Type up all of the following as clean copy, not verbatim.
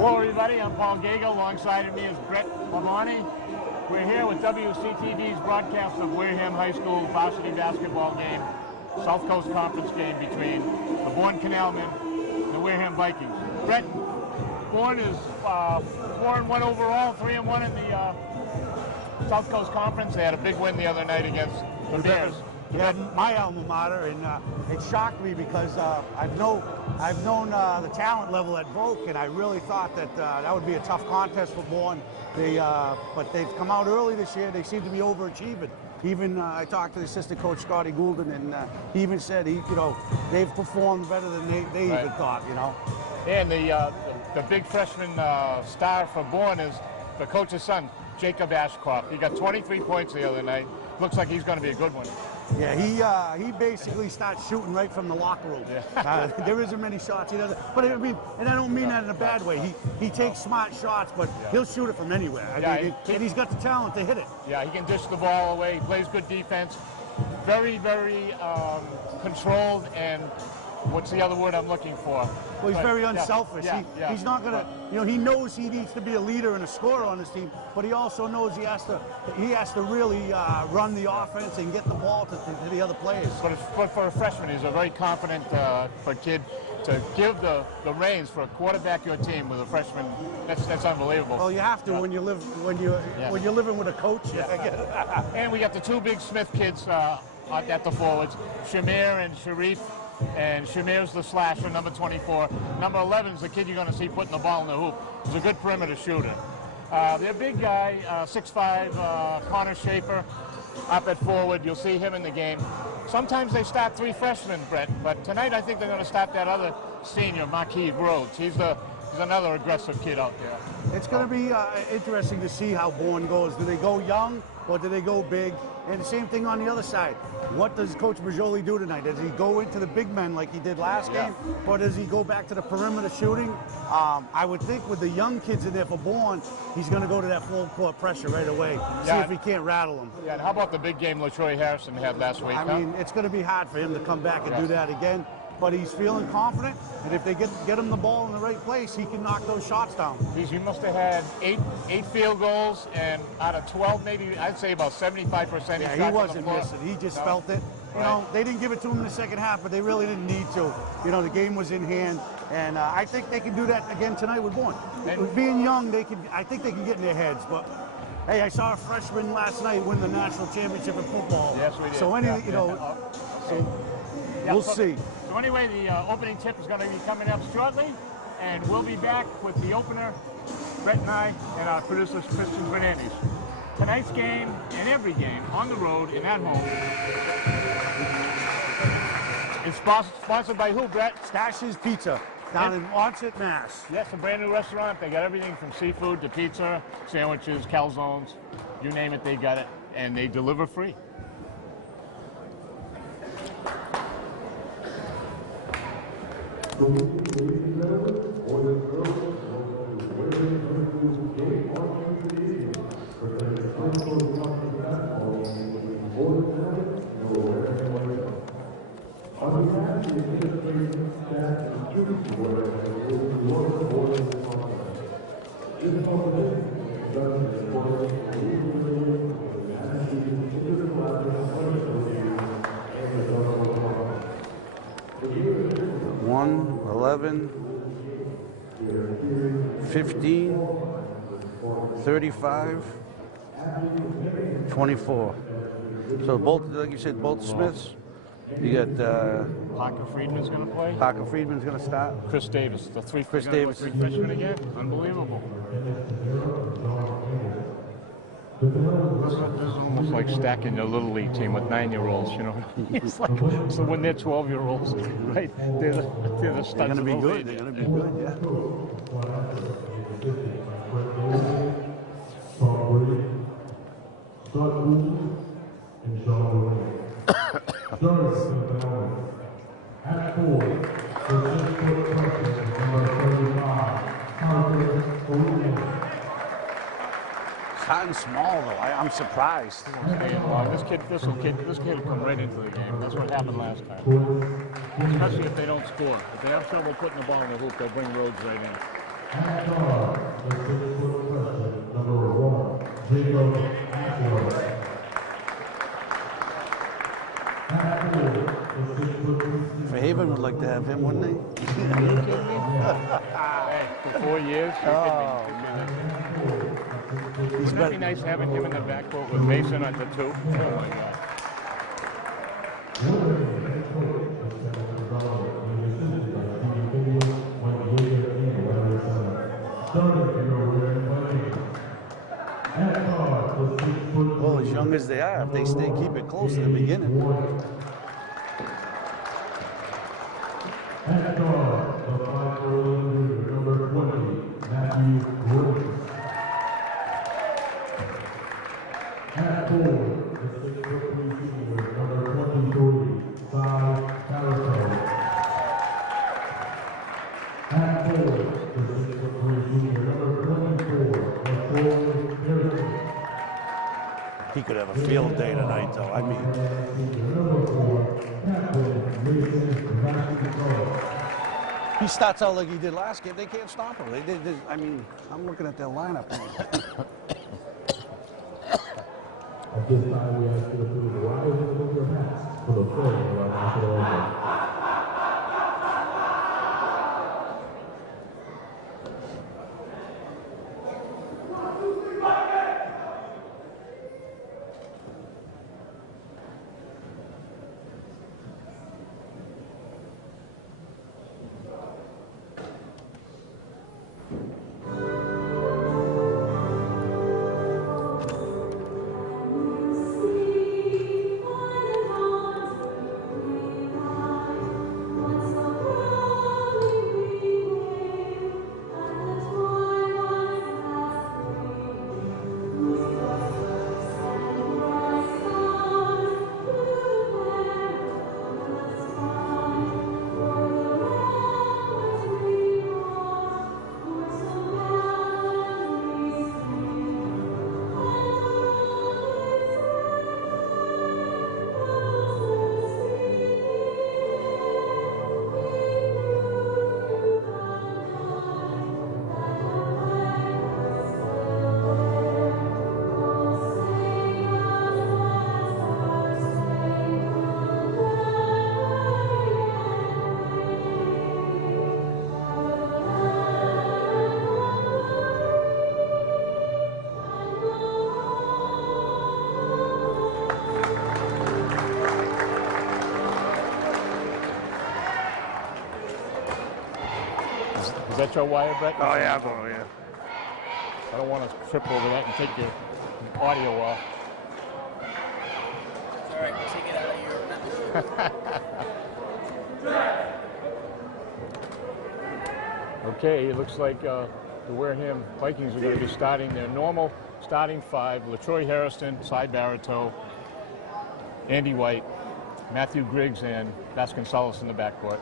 Hello everybody, I'm Paul Gago. Alongside of me is Brett Lavani. We're here with WCTV's broadcast of Wareham High School varsity basketball game, South Coast Conference game between the Bourne Canalmen and the Wareham Vikings. Brett, Bourne is 4-1 overall, 3-1 in the South Coast Conference. They had a big win the other night against the Bears. Yeah, my alma mater, and it shocked me because I've known the talent level at Volk, and I really thought that that would be a tough contest for Bourne. But they've come out early this year. They seem to be overachieving. Even I talked to the assistant coach Scotty Goulden, and he even said they've performed better than they even thought. And the big freshman star for Bourne is the coach's son, Jacob Ashcroft. He got 23 points the other night. Looks like he's going to be a good one. Yeah, he basically starts shooting right from the locker room. Yeah. There isn't many shots he doesn't. But I mean, and I don't mean that in a bad way. He takes smart shots, but he'll shoot it from anywhere. I mean, and he's got the talent to hit it. Yeah, he can dish the ball away. He plays good defense. Very, very controlled, and what's the other word I'm looking for? Well, he's very unselfish. He's not gonna, he knows he needs to be a leader and a scorer on his team, but he also knows he has to really run the offense and get the ball to the other players. But for a freshman, he's a very confident kid to give the reins for a quarterback your team with a freshman. That's unbelievable. Well, you have to when you're living with a coach. And we got the two big Smith kids at the forwards, Shamir and Sharif. And Shamir's the slasher, number 24. Number 11 is the kid you're going to see putting the ball in the hoop. He's a good perimeter shooter. Their big guy, 6'5", Connor Schaefer, up at forward. You'll see him in the game. Sometimes they start three freshmen, Brett, but tonight I think they're going to start that other senior, Marquise Rhodes. He's another aggressive kid out there. It's going to be interesting to see how Bourne goes. Do they go young or do they go big? And the same thing on the other side. What does Coach Bajoli do tonight? Does he go into the big men like he did last game? Or does he go back to the perimeter shooting? I would think with the young kids in there for Bourne, he's going to go to that full court pressure right away. See if he can't rattle them. Yeah, and how about the big game LaTroy Harrison had last week? I mean, it's going to be hard for him to come back and do that again. But he's feeling confident, and if they get him the ball in the right place, he can knock those shots down. He must have had eight field goals, and out of 12, maybe I'd say about 75%. Yeah, he wasn't missing. He just felt it. You know, they didn't give it to him in the second half, but they really didn't need to. The game was in hand, and I think they can do that again tonight with Bourne. With being young, I think they can get in their heads, but. Hey, I saw a freshman last night win the national championship in football. Yes, we did. So we'll see. So anyway, the opening tip is going to be coming up shortly, and we'll be back with the opener, Brett and I, and our producer, Christian Fernandez. Tonight's game, and every game, on the road and at home, is sponsored by who, Brett? Stash's Pizza, down in Onset, Mass. Yes, a brand new restaurant. They got everything from seafood to pizza, sandwiches, calzones, you name it, they got it, and they deliver free. One, 11, 15, 35, 24. So both, like you said, both Smiths. You got Parker Friedman's going to play. Parker Friedman's going to start. Chris Davis, the three Davis. freshmen again. Unbelievable. This is almost like stacking your little league team with 9-year-olds. It's like so when they're 12-year-olds, right? They're the studs. They're going to be good. They're going to be good. Yeah. Starting small though, I'm surprised. This kid will come right into the game. That's what happened last time. Especially if they don't score. If they have trouble putting the ball in the hoop, they'll bring Rhodes right in. Fairhaven would like to have him, wouldn't they? Hey, for 4 years, you Oh, kidding me? man. Wouldn't that be nice having him in the backcourt with Mason at the 2? Oh my God. Well, as young as they are, if they keep it close in the beginning. He could have a field day tonight, though. I mean, he starts out like he did last game. They can't stop him. I mean, I'm looking at their lineup. At this time, we ask you to please rise and move your hats for the flag of our national anthem. Is that your wire, Brett? Oh, yeah, oh, yeah. I don't want to trip over that and take your audio off. It's all right, take it out of your Okay, it looks like the Wareham Vikings are going to be starting their normal starting 5. LaTroy Harrison, Cy Baratow, Andy White, Matthew Griggs, and Vasconcelos in the backcourt.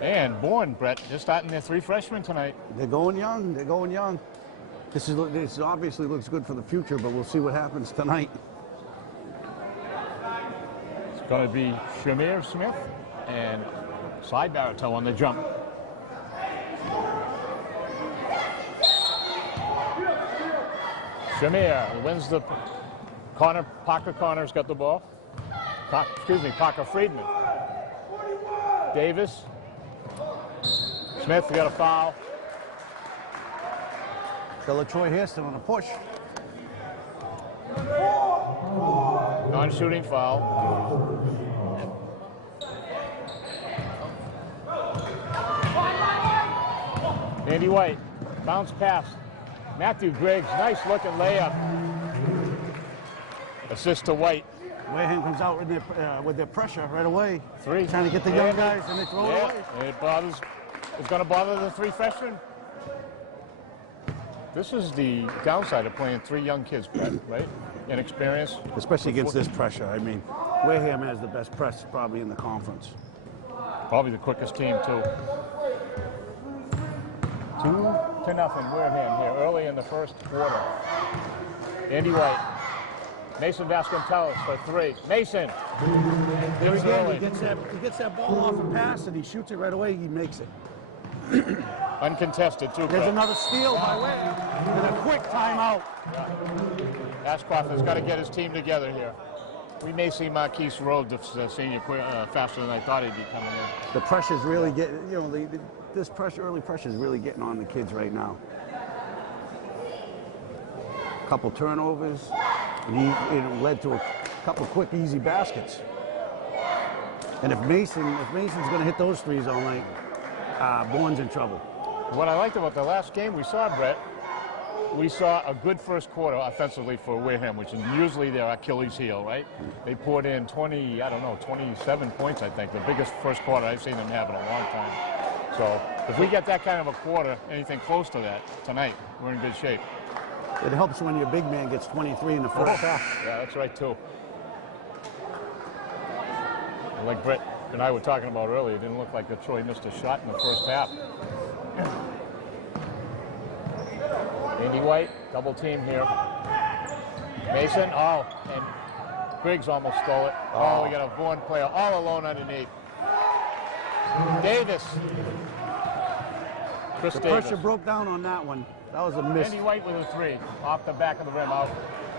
And Bourne, Brett, they're starting their 3 freshmen tonight. They're going young. They're going young. This obviously looks good for the future, but we'll see what happens tonight. It's going to be Shamir Smith and Cy Baratow on the jump. Shamir wins the corner. Parker Connor's got the ball. Parker Friedman. Davis. Smith got a foul. LaTroy Harrison on a push. Non-shooting foul. Andy White, bounce pass. Matthew Griggs, nice looking layup. Assist to White. Wareham comes out with their pressure right away. 3. Trying to get the young guys, and they throw it away. It's going to bother the 3 freshmen. This is the downside of playing 3 young kids, Brett, right? Inexperience. Especially against this pressure. I mean, Wareham has the best press probably in the conference. Probably the quickest team, too. 2-0 Wareham here early in the first quarter. Andy White. Mason Vasconcelos for 3. Mason. There again, he gets that ball off a pass and he shoots it right away. He makes it. Uncontested, too. There's another steal by Wareham and a quick timeout. Ashcroft has got to get his team together here. We may see Marquise Rowe, the senior, faster than I thought he'd be coming in. The pressure's really getting, you know, this early pressure is really getting on the kids right now. Couple turnovers, and it led to a couple quick, easy baskets. And if Mason's going to hit those threes all night, Bourne's in trouble. What I liked about the last game we saw, Brett, we saw a good first quarter offensively for Wareham, which is usually their Achilles heel, right? They poured in 27 points, I think, the biggest first quarter I've seen them have in a long time. So if we get that kind of a quarter, anything close to that tonight, we're in good shape. It helps when your big man gets 23 in the first half. Yeah, that's right, too. Like Brett and I were talking about earlier, it didn't look like Detroit missed a shot in the first half. Andy White, double team here. Mason, and Griggs almost stole it. Oh, we got a Bourne player all alone underneath. Davis. Chris The Davis. pressure broke down on that one. That was a miss. Andy White with a three, off the back of the rim out.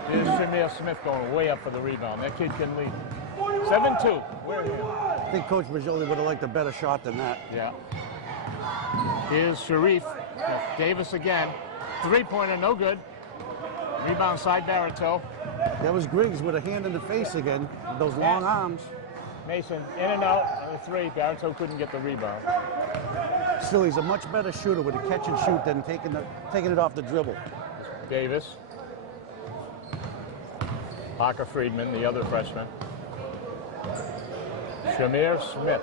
There's Shamir Smith going way up for the rebound. That kid can lead. 7-2. I think Coach Majoli would have liked a better shot than that. Yeah. Here's Sharif. Davis again. Three-pointer, no good. Rebound side Barreto. That was Griggs with a hand in the face again, with those long arms. Mason in and out on the three. Barreto couldn't get the rebound. Still, he's a much better shooter with a catch and shoot than taking it off the dribble. Davis. Parker Friedman, the other freshman. Shamir Smith.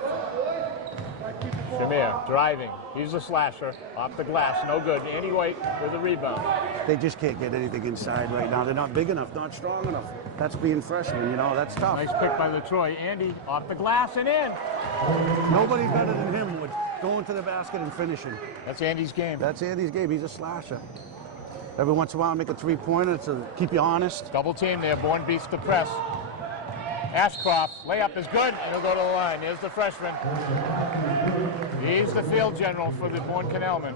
Shamir driving. He's a slasher. Off the glass. No good. Andy White with a rebound. They just can't get anything inside right now. They're not big enough, not strong enough. That's being freshmen, you know, that's tough. Nice pick by Latroy. Andy off the glass and in. Nobody better than him would going to the basket and finishing. That's Andy's game. That's Andy's game. He's a slasher. Every once in a while, make a three-pointer to keep you honest. Double team there. Bourne beats the press. Ashcroft, layup is good, and he'll go to the line. Here's the freshman. He's the field general for the Bourne Canalmen.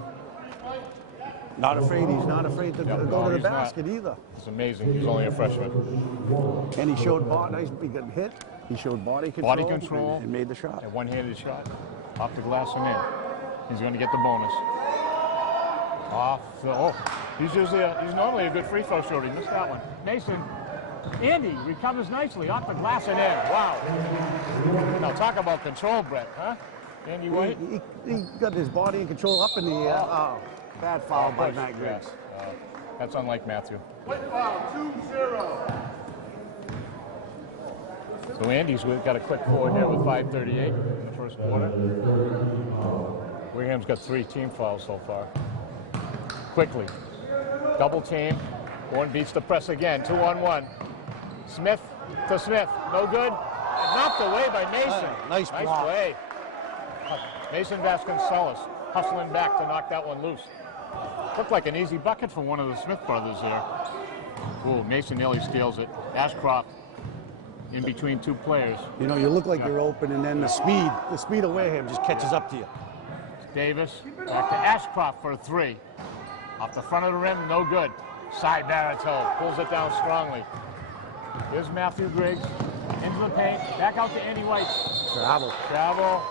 Not afraid. He's not afraid to go to the basket either. It's amazing. He's only a freshman. And he showed he got hit. He showed body control. And made the shot. A one-handed shot. Off the glass and in. He's going to get the bonus. He's normally a good free throw shooter. He missed that one. Mason. Andy recovers nicely off the glass and in. Wow. Now talk about control, Brett, huh? Andy White. He got his body in control up in the air. Oh, bad foul by Matt Griggs. That's unlike Matthew. Foul, 2-0. So Andy's got a quick forward here with 5:38 in the first quarter. Wareham's got 3 team fouls so far. Quickly. Double team. Bourne beats the press again. 2-on-1. Smith to Smith. No good. Knocked away by Mason. Nice block. Play. Mason Vasconcelos hustling back to knock that one loose. Looked like an easy bucket for one of the Smith brothers there. Ooh, Mason nearly steals it. Ashcroft in between 2 players. You know, you look like you're open, and then the speed of Wareham just catches up to you. Davis back to Ashcroft for a 3. Off the front of the rim, no good. Side Barreto pulls it down strongly. Here's Matthew Griggs into the paint. Back out to Andy White. Travel.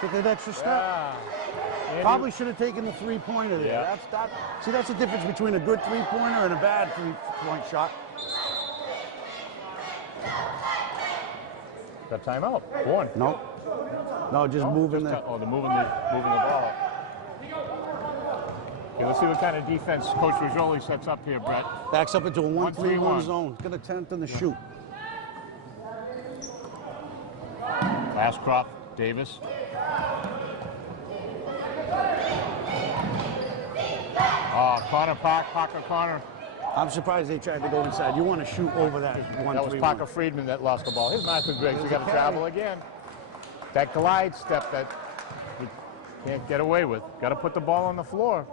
Took an extra step. Yeah. Probably should have taken the three-pointer there. Yeah. See, that's the difference between a good three-pointer and a bad three-point shot. Got timeout. Bourne. No, just moving the. They're moving the ball up. Okay, let's see what kind of defense Coach Rajoli sets up here, Brett. Backs up into a 1-3-1 1-3-1 zone. He's going to attempt on the shoot. Ashcroft, Davis. Parker Connor. I'm surprised they tried to go inside. You want to shoot over that 1-3-1. That was Parker Friedman that lost the ball. Here's Matthew Griggs. You got to travel again. That glide step that you can't get away with. Got to put the ball on the floor.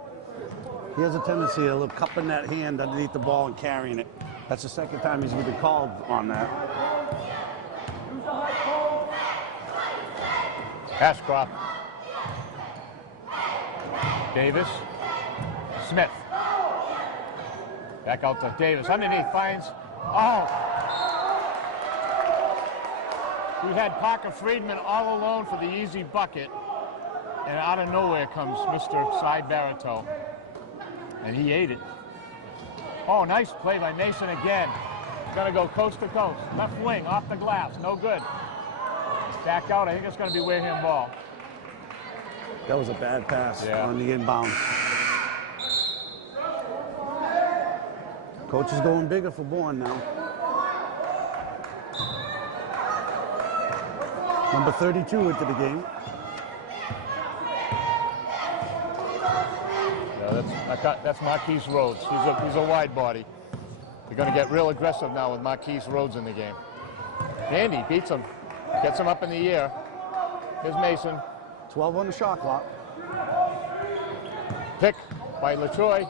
He has a tendency of cupping that hand underneath the ball and carrying it. That's the second time he's been called on that. Ashcroft. Davis. Smith. Back out to Davis. Underneath finds. Oh! We had Parker Friedman all alone for the easy bucket. And out of nowhere comes Mr. Side Barito. And he ate it. Oh, nice play by Mason again. Gonna go coast to coast. Left wing, off the glass, no good. Back out, I think it's gonna be Wareham ball. That was a bad pass on the inbound. Coach is going bigger for Bourne now. Number 32 into the game. Yeah, that's Marquise Rhodes. He's a wide body. They're going to get real aggressive now with Marquise Rhodes in the game. Andy beats him, gets him up in the air. Here's Mason. 12 on the shot clock. Pick by LaTroy.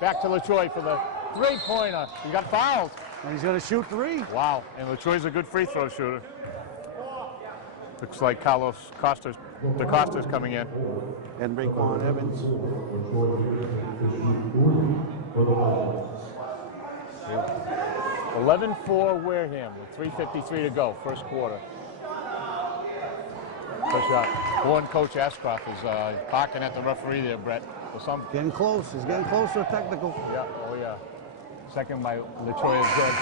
Back to LaTroy for the three-pointer. He got fouled. And he's going to shoot three. Wow, and LaTroy's a good free throw shooter. Looks like Carlos DaCosta's coming in. And Raekwon Evans. 11-4 Wareham with 3:53 to go, first quarter. First shot. Bourne coach Ashcroft is barking at the referee there, Brett. For some. Getting close. He's getting close to a technical. Yeah, oh yeah. Second by LaTroy is good.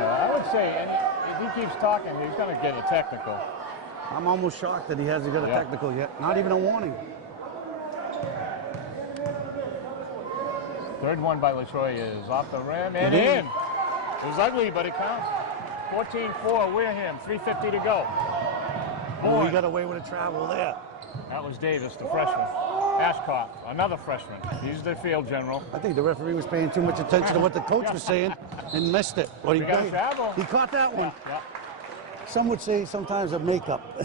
I would say, and if he keeps talking, he's going to get a technical. I'm almost shocked that he hasn't got a technical yet. Not even a warning. Third one by LaTroy is off the rim and in. It was ugly, but it counts. 14-4 Wareham, 3:50 to go. Oh, he got away with a travel there. That was Davis, the freshman. Ashcroft, another freshman. He's the field general. I think the referee was paying too much attention to what the coach was saying and missed it. Well, he caught that one. Yeah. Some would say sometimes a makeup.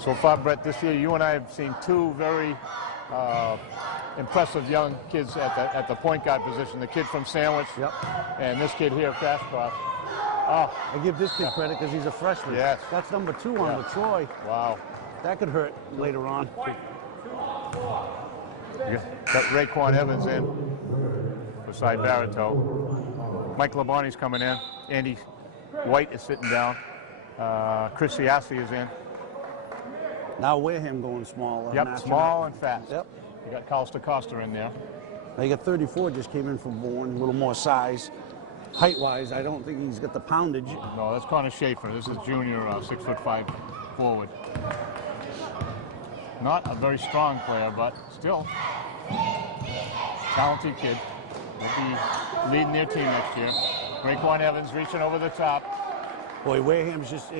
So far, Brett, this year you and I have seen two very impressive young kids at the point guard position. The kid from Sandwich and this kid here, Ashcroft. Oh, I give this kid credit because he's a freshman. Yes. That's number 2 on LaTroy. Wow. That could hurt later on. Got Raekwon Evans in beside Barito. Mike Labonte's coming in. Andy White is sitting down. Chris Siassi is in. Now Wareham going small. Small and fast. Yep. You got Carlos DaCosta in there. They got 34 just came in from Bourne, a little more size. Height-wise, I don't think he's got the poundage. No, that's Connor Schaefer. This is junior 6'5" forward. Not a very strong player, but still talented kid. They'll be leading their team next year. Raekwon Evans reaching over the top. Boy, Wareham's just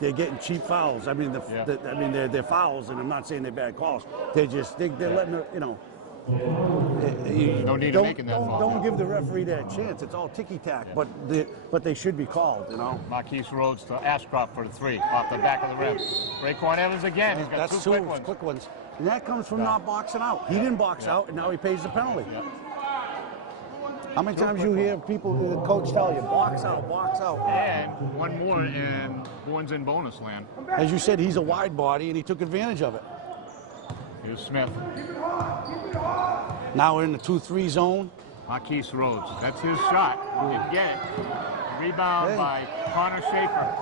they're getting cheap fouls. I mean, they're fouls, and I'm not saying they're bad calls. They're letting her, you know. No need of making that foul. Don't give the referee that chance. It's all ticky-tack, but they should be called, you know. Marquise Rhodes to Ashcroft for the three off the back of the rim. Raekwon Evans again. He's got That's two two quick ones. And that comes from not boxing out. He didn't box out, and now he pays the penalty. Yeah. How many times you hear people, the coach tell you, box out, box out? And one more, and Bourne's in bonus land. As you said, he's a wide body, and he took advantage of it. Here's Smith. Now we're in the 2-3 zone. Marquise Rhodes. That's his shot. He didn't get it. Rebound by Connor Schaefer.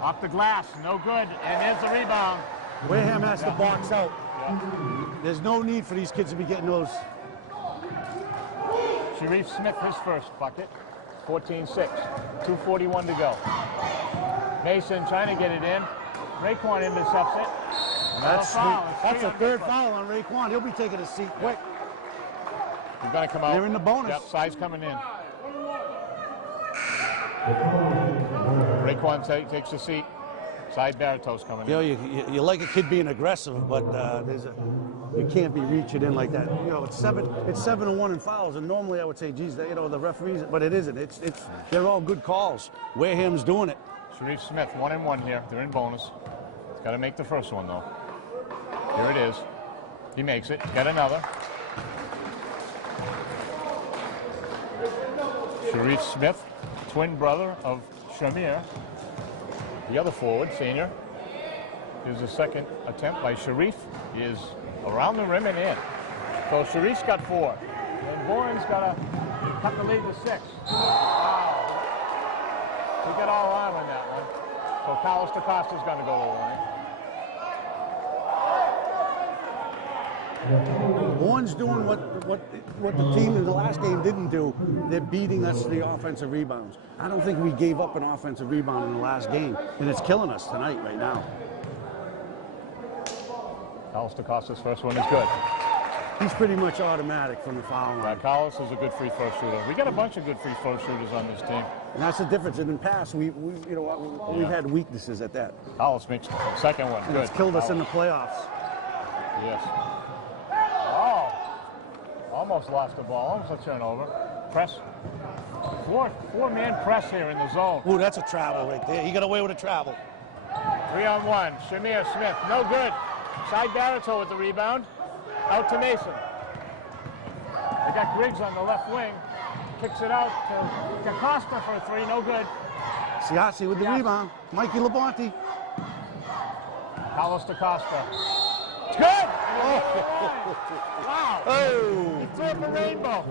Off the glass. No good. And there's the rebound. Wareham has to box out. There's no need for these kids to be getting those. Sharif Smith, his first bucket. 14-6. 2:41 to go. Mason trying to get it in. Raekwon intercepts it. That's a third foul on Raekwon. He'll be taking a seat quick. He's going to come out. They're in the bonus. Yep, side's coming in. Raekwon takes a seat. Side Barito's coming in. You like a kid being aggressive, but you can't be reaching in like that. You know, it's 7-1 in fouls, and normally I would say, geez, the referees, but it isn't. They're all good calls. Wareham's doing it. Sharif Smith, 1-1 here. They're in bonus. He's got to make the first one though. Here it is. He makes it. Got another. Sharif Smith, twin brother of Shamir, the other forward, senior. Here's the second attempt by Sharif. He is around the rim and in. So Sharif's got 4. And Bourne's got to cut the lead to 6. Wow. He got all on that one. So Carlos DaCosta's going to go to the line. Bourne's doing what the team in the last game didn't do. They're beating us to the offensive rebounds. I don't think we gave up an offensive rebound in the last game, and it's killing us tonight right now. Carlos DaCosta's first one is good. He's pretty much automatic from the foul line. Carlos is a good free throw shooter. We got a bunch of good free throw shooters on this team. And that's the difference. In the past, we've had weaknesses at that. Carlos makes the second one. And Good. it's killed us in the Carlos. playoffs. Yes. Oh, almost lost the ball. Almost a turnover. Press. Four-man press here in the zone. Ooh, that's a travel right there. He got away with a travel. 3-on-1. Shamir Smith. No good. Side Barreto with the rebound. Out to Mason. They got Griggs on the left wing. Kicks it out to DaCosta for a 3. No good. Siasi with the rebound. Mikey Labonte. Carlos DaCosta. It's good! Oh. Wow. Oh. He threw up a rainbow.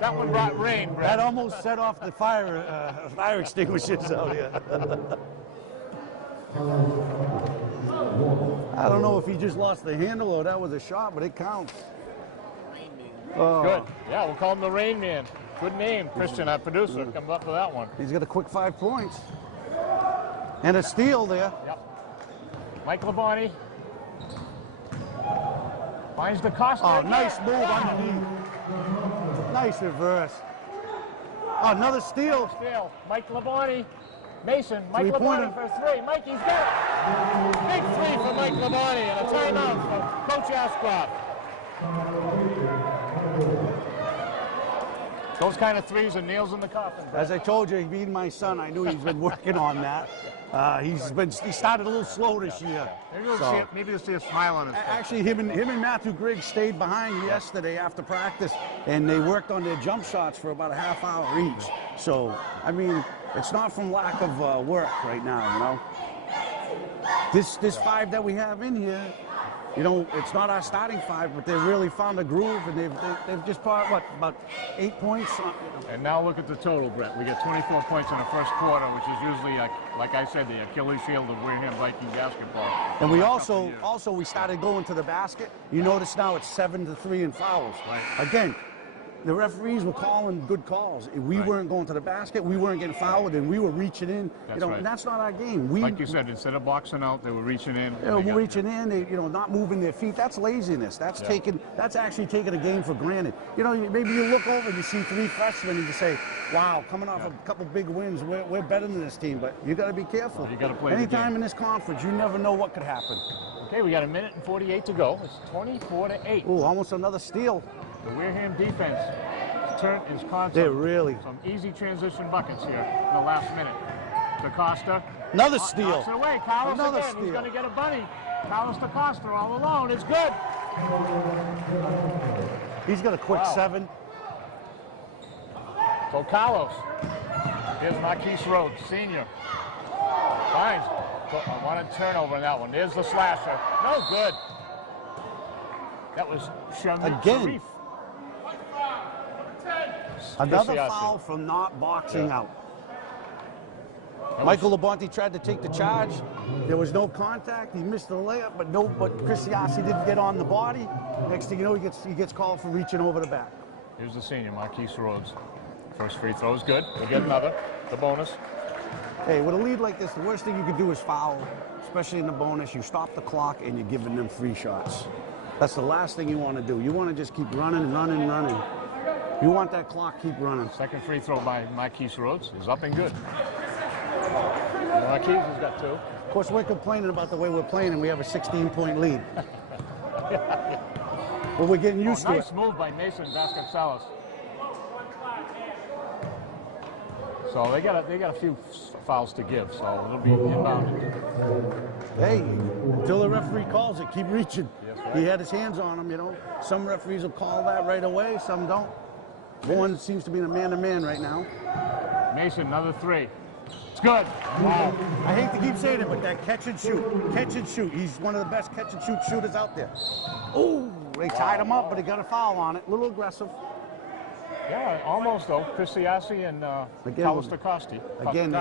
That one brought rain, Brett. That almost set off the fire extinguishers out here. I don't know if he just lost the handle or that was a shot, but it counts. Oh. Good. Yeah, we'll call him the Rain Man. Good name. Christian, our producer, comes up with that one. He's got a quick 5 points. And a steal there. Yep. Mike Labonte finds DaCosta. Oh, nice move underneath. Nice reverse. Oh, another steal. Steal. Mike Labonte. Mason. Mike Three-pointer. Labonte for 3. Mikey's got it. Big 3 for Mike Labonte and a timeout for Coach Ashcroft. Those kind of 3s are nails in the coffin. As I told you, being my son, I knew he's been working on that. He started a little slow this year. Maybe you'll see a smile on his face. Actually, him and Matthew Griggs stayed behind yesterday after practice, and they worked on their jump shots for about a half hour each. So, I mean, it's not from lack of work right now, you know. This 5 that we have in here, you know, it's not our starting 5, but they've really found a groove, and they've just brought, what, about 8 points? You know. And now look at the total, Brett. We get 24 points in the first quarter, which is usually, like I said, the Achilles heel of Wareham Viking basketball. And we also we started going to the basket. You notice now it's 7-3 in fouls. Right. Again, the referees were calling good calls. We weren't going to the basket, we weren't getting fouled, and we were reaching in. That's you know, right. and that's not our game. Like you said, instead of boxing out, they were reaching in. We're reaching in, they, you know, not moving their feet. That's laziness. That's actually taking a game for granted. You know, maybe you look over and you see 3 freshmen and you say, "Wow, coming off a couple big wins, we're better than this team." But you got to be careful. You got to play. Anytime in this conference, you never know what could happen. Okay, we got 1:48 to go. It's 24-8. Ooh, almost another steal. The Wareham defense is caused some easy transition buckets here in the last minute. DaCosta. Another steal. Knocks it away. Carlos Another again. steal. He's going to get a bunny. Carlos DaCosta all alone. It's good. He's got a quick 7. So Carlos. Here's Marquise Rhodes, senior. Finds. I wanted turnover in that one. There's the slasher. No good. That was Sharif. Another foul from not boxing out. Michael Labonte tried to take the charge. There was no contact. He missed the layup, but Chris Siasi didn't get on the body. Next thing you know, he gets called for reaching over the back. Here's the senior, Marquise Rhodes. First free throw is good. We'll get another. The bonus. Hey, with a lead like this, the worst thing you could do is foul, especially in the bonus. You stop the clock and you're giving them free shots. That's the last thing you want to do. You want to just keep running. You want that clock keep running. Second free throw by Marquise Rhodes is up and good. Marquise has got 2. Of course, we're complaining about the way we're playing, and we have a 16-point lead. Well, we're getting used to it. Nice move by Mason Vasconcelos. So they got a few fouls to give, so it'll be inbounded. Hey, until the referee calls it, keep reaching. Yes, right. He had his hands on him, you know. Some referees will call that right away, some don't. Bourne seems to be in a man-to-man right now. Mason, another three. It's good. Wow. I hate to keep saying it, but that catch and shoot. Catch and shoot. He's one of the best catch and shoot shooters out there. Oh, they tied him up, but he got a foul on it. A little aggressive. Yeah, almost though. Chris Siassi and Carlos Costi. Again,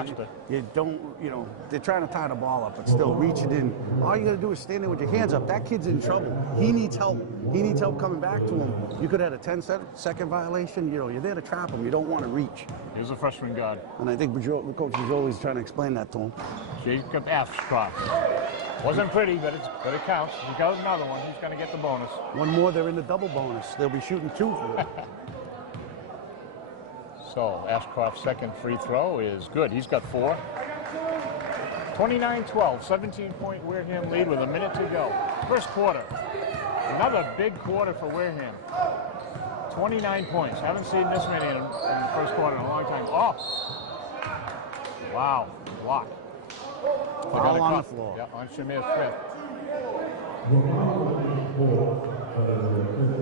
you don't, you know, they're trying to tie the ball up, but still reach it in. All you got to do is stand there with your hands up. That kid's in trouble. He needs help. He needs help coming back to him. You could have had a 10-second violation. You know, you're there to trap him. You don't want to reach. Here's a freshman guard. And I think Coach Bajoli's trying to explain that to him. Jacob Ashcroft. Wasn't pretty, but it counts. He got another one. He's going to get the bonus. One more, they're in the double bonus. They'll be shooting 2 for them. So Ashcroft's second free throw is good. He's got 4. 29-12, 17-point Wareham lead with a minute to go. First quarter. Another big quarter for Wareham. 29 points. Haven't seen this many in the first quarter in a long time. Oh! Wow. Block. Foul on the floor. Yeah, on Shamir Smith.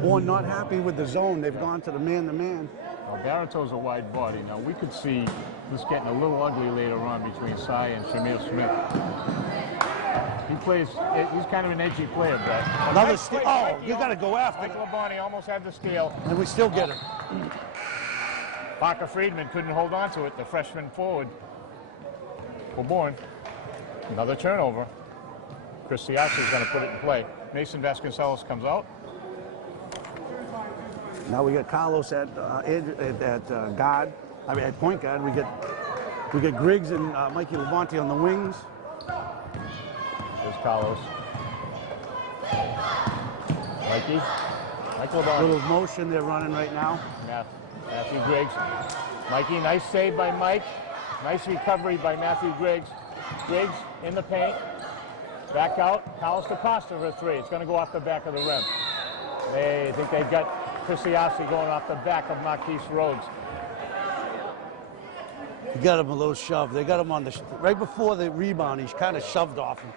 Bourne not happy with the zone. They've gone to the man-to-man. Now, Barreto's a wide body. Now, we could see this getting a little ugly later on between Sy and Shamir Smith. He's kind of an edgy player, Brett. Another steal. Oh, you got to go after Mike it. Labonte almost had the steal. And we still get it. Parker Friedman couldn't hold on to it, the freshman forward for Bourne. Another turnover. Chris Siassi is going to put it in play. Mason Vasconcelos comes out. Now we got Carlos at guard. I mean, at point guard. We get Griggs and Mikey Labonte on the wings. There's Carlos. Mikey Labonte. Little motion they're running right now. Matthew Griggs. Mikey, nice save by Mike. Nice recovery by Matthew Griggs. Griggs in the paint. Back out. Carlos Costa for 3. It's going to go off the back of the rim. They think they've got Chris Siassi going off the back of Marquise Rhodes. He got him a little shove. They got him on the right before the rebound. He's kind of shoved off him.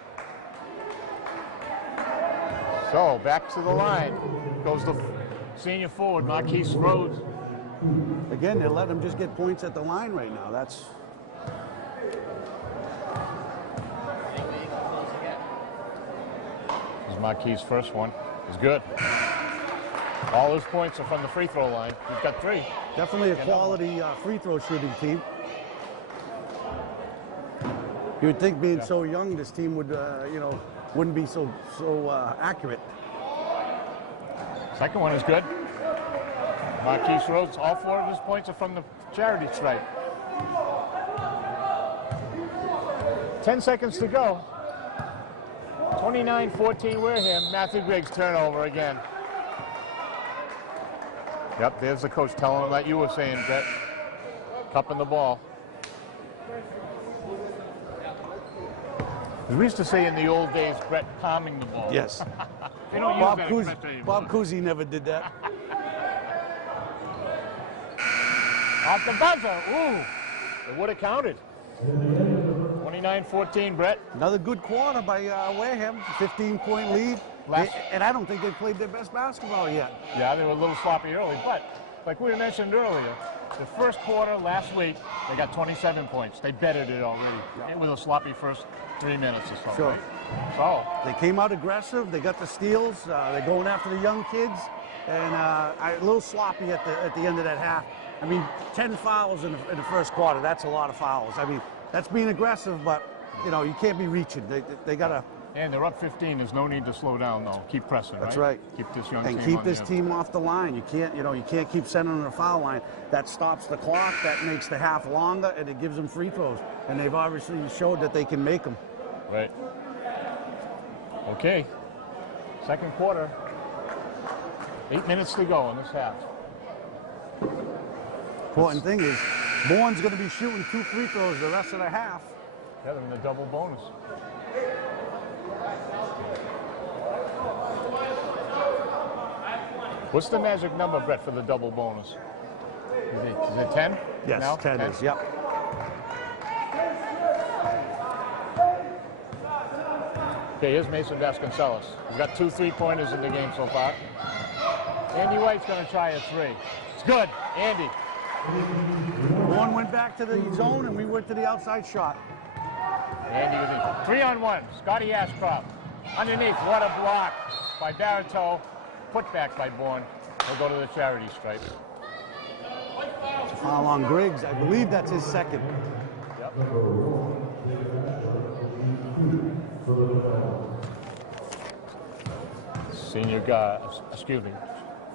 So back to the line goes the senior forward Marquise Rhodes. Again, they're letting him just get points at the line right now. That's. This is Marquise' first one. It's good. All his points are from the free throw line. He's got 3. Definitely a quality free throw shooting team. You would think being so young, this team would, wouldn't be so accurate. Second one is good. Marquise Rhodes, all 4 of his points are from the charity stripe. 10 seconds to go. 29-14 Wareham. Matthew Griggs turnover again. Yep, there's the coach telling him that you were saying, Brett. Cupping the ball. As we used to say in the old days, Brett palming the ball. Yes. They don't use that expression anymore. Bob Cousy never did that. Off the buzzer. Ooh. It would have counted. 29-14, Brett. Another good quarter by Wareham. 15-point lead. And I don't think they've played their best basketball yet. Yeah, they were a little sloppy early, but like we mentioned earlier, the first quarter last week, they got 27 points. They bettered it already. It was a sloppy first 3 minutes or so. Sure. Right? So they came out aggressive. They got the steals. They're going after the young kids, and a little sloppy at the end of that half. I mean, 10 fouls in the first quarter. That's a lot of fouls. I mean, that's being aggressive, but you can't be reaching. They gotta. And they're up 15. There's no need to slow down, though. Keep pressing. That's right. Keep this young and team keep on this the team off the line. You can't keep sending them to the foul line. That stops the clock. That makes the half longer, and it gives them free throws. And they've obviously showed that they can make them. Right. Okay. Second quarter. 8 minutes to go in this half. Important thing is, Bourne's going to be shooting 2 free throws the rest of the half. Yeah, they're in the double bonus. What's the magic number, Brett, for the double bonus? Is it 10? Yes, now? 10 is, yep. Okay, here's Mason Vasconcelos. He's got 2 3-pointers in the game so far. Andy White's going to try a 3. It's good. Andy. One went back to the zone, and we went to the outside shot. Andy with it. 3-on-1. Scotty Ashcroft. Underneath. What a block by Barito. Put back by Bourne. He'll go to the charity stripe. Foul on Griggs. I believe that's his second. Yep. Senior guard, excuse me,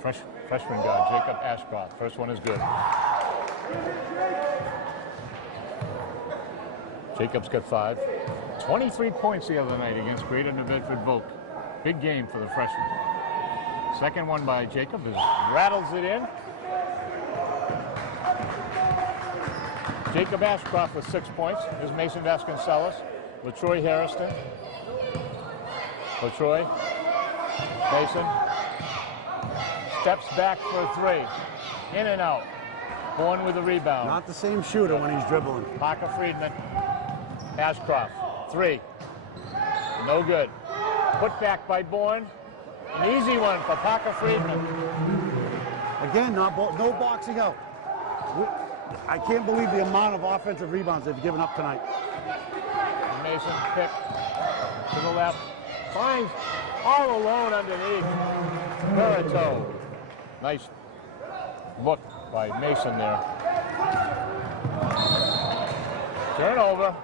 freshman guard, Jacob Ashcroft. First one is good. Jacob's got 5. 23 points the other night against Greater New Bedford Volk. Big game for the freshman. Second one by Jacob is rattles it in. Jacob Ashcroft with 6 points. Here's Mason Vasconcelos. LaTroy Harrison. LaTroy. Mason. Steps back for a 3. In and out. Bourne with a rebound. Not the same shooter when he's dribbling. Parker Friedman. Ashcroft. 3. No good. Put back by Bourne. An easy one for Parker Friedman. Again, no boxing out. I can't believe the amount of offensive rebounds they've given up tonight. Mason pick to the left. Finds all alone underneath. Barito. Nice look by Mason there. Turnover.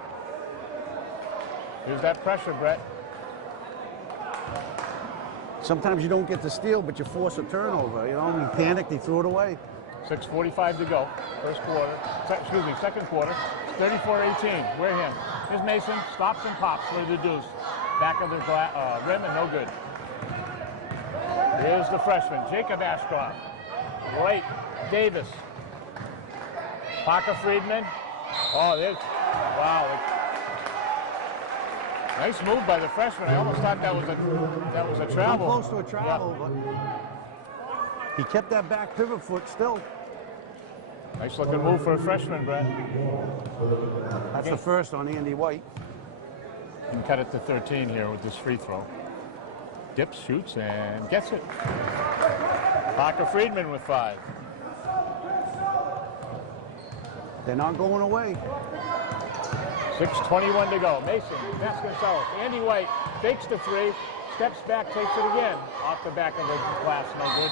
Here's that pressure, Brett. Sometimes you don't get the steal, but you force a turnover. You know, he panicked, he threw it away. 6:45 to go. First quarter. Excuse me, second quarter. 34-18. Wareham. Here's Mason. Stops and pops for the deuce. Back of the rim and no good. Here's the freshman, Jacob Ashcroft. Right. Davis. Parker Friedman. Oh, there's. Wow. Nice move by the freshman. I almost thought that was a travel. Close to a travel, but he kept that back pivot foot still. Nice looking move for a freshman, Brett. That's the first on Andy White. And cut it to 13 here with this free throw. Dips, shoots, and gets it. Parker Friedman with 5. They're not going away. 6:21 to go. Mason, Vasconcelos, Andy White fakes the 3, steps back, takes it again. Off the back of the glass, no good.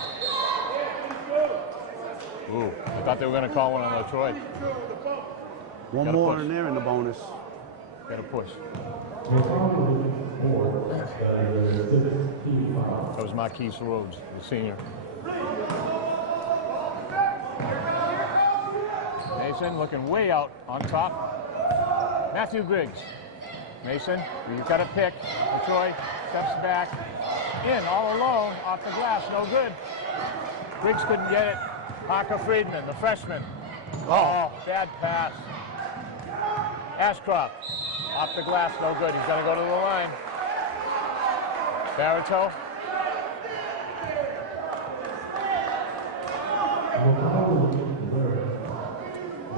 Ooh, I thought they were going to call one on LaTroy. One Gotta more push. in there in the bonus. Got to push. That was Marquise Rhodes, the senior. Mason looking way out on top. Matthew Griggs. Mason, you got a pick. LaTroy steps back. In, all alone, off the glass, no good. Griggs couldn't get it. Parker Friedman, the freshman. Oh, bad pass. Ashcroft, off the glass, no good. He's gonna go to the line. Barito.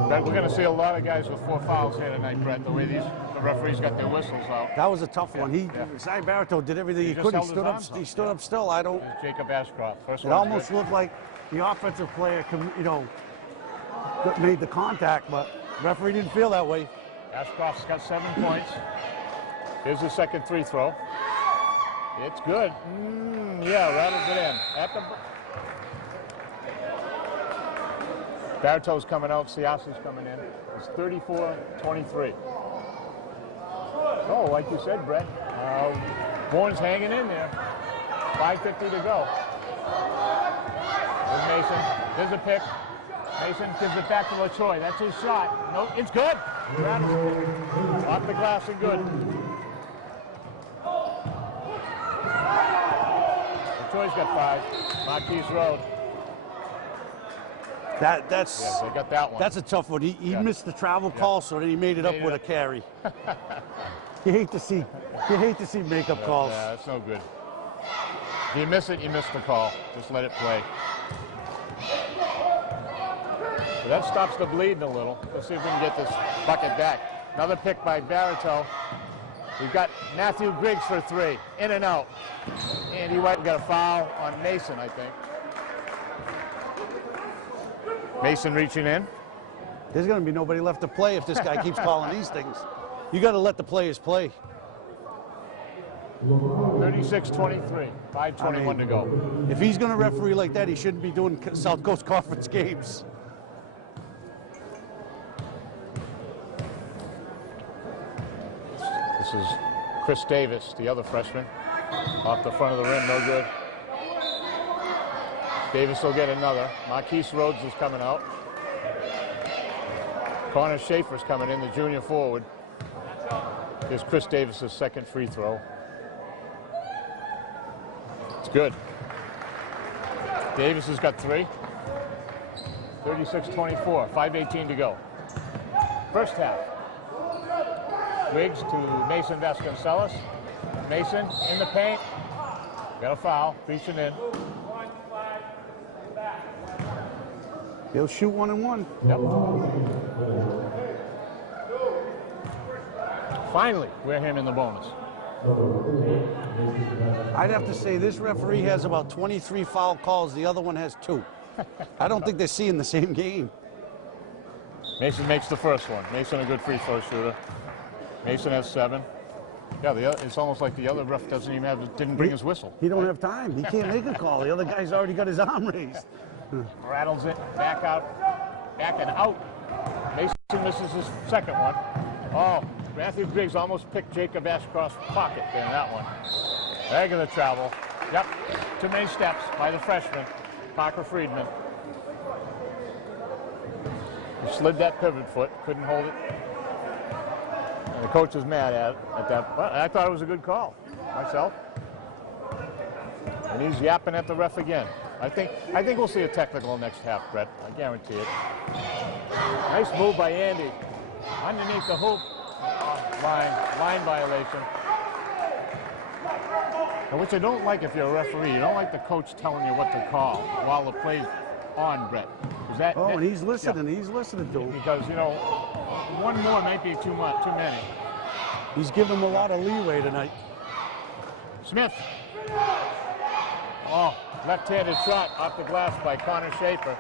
Brett, we're going to see a lot of guys with 4 fouls here tonight, Brett, the way the referees got their whistles out. That was a tough one. Cy Barito did everything he just could. He held stood his up. arms He up. stood up still. I don't. Here's Jacob Ashcroft. First It one. almost looked like the offensive player, made the contact, but referee didn't feel that way. Ashcroft's got 7 points. Here's the second free throw. It's good. Yeah, rattles it in. Barito's coming out. Siasi's coming in. It's 34-23. Oh, like you said, Brett, Bourne's hanging in there. 5:50 to go. There's Mason. There's a pick. Mason gives it back to LaTroy. That's his shot. No, it's good. Rattles. Off the glass and good. LaTroy's got 5. Marquise Road. That's Yeah, they got that one. That's a tough one. He missed the travel call, so then he made it up with a carry. You hate to see makeup calls. Yeah, that's no good. If you miss it, you miss the call. Just let it play. So that stops the bleeding a little. Let's see if we can get this bucket back. Another pick by Barito. We've got Matthew Griggs for 3. In and out. Andy White got a foul on Mason, I think. Mason reaching in. There's going to be nobody left to play if this guy keeps calling these things. You got to let the players play. 36-23, 5:21 to go. If he's going to referee like that, he shouldn't be doing South Coast Conference games. This is Chris Davis, the other freshman. Off the front of the rim, no good. Davis will get another. Marquise Rhodes is coming out. Connor Schaefer's coming in, the junior forward. Here's Chris Davis's second free throw. It's good. Davis has got 3. 36-24, 5:18 to go. First half. Wiggs to Mason Vasconcelos. Mason in the paint. Got a foul, reaching in. He'll shoot 1 and 1. Yep. Finally, Wareham in the bonus. I'd have to say this referee has about 23 foul calls. The other one has 2. I don't think they're seeing the same game. Mason makes the first one. Mason a good free throw shooter. Mason has 7. Yeah, it's almost like the other ref didn't bring his whistle. He don't have time. He can't make a call. The other guy's already got his arm raised. Rattles it, back and out. Mason misses his second one. Oh, Matthew Griggs almost picked Jacob Ashcroft's pocket there in that one. There goes the travel. Yep, too many steps by the freshman, Parker Friedman. He slid that pivot foot, couldn't hold it. And the coach was mad at that, but I thought it was a good call, myself. And he's yapping at the ref again. I think we'll see a technical next half, Brett. I guarantee it. Nice move by Andy. Underneath the hoop. Line violation. And which I don't like if you're a referee. You don't like the coach telling you what to call while the play's on, Brett. And he's listening. Yeah. He's listening to him. Because, you know, one more might be too many. He's giving him a lot of leeway tonight. Smith. Oh, left-handed shot off the glass by Connor Schaefer.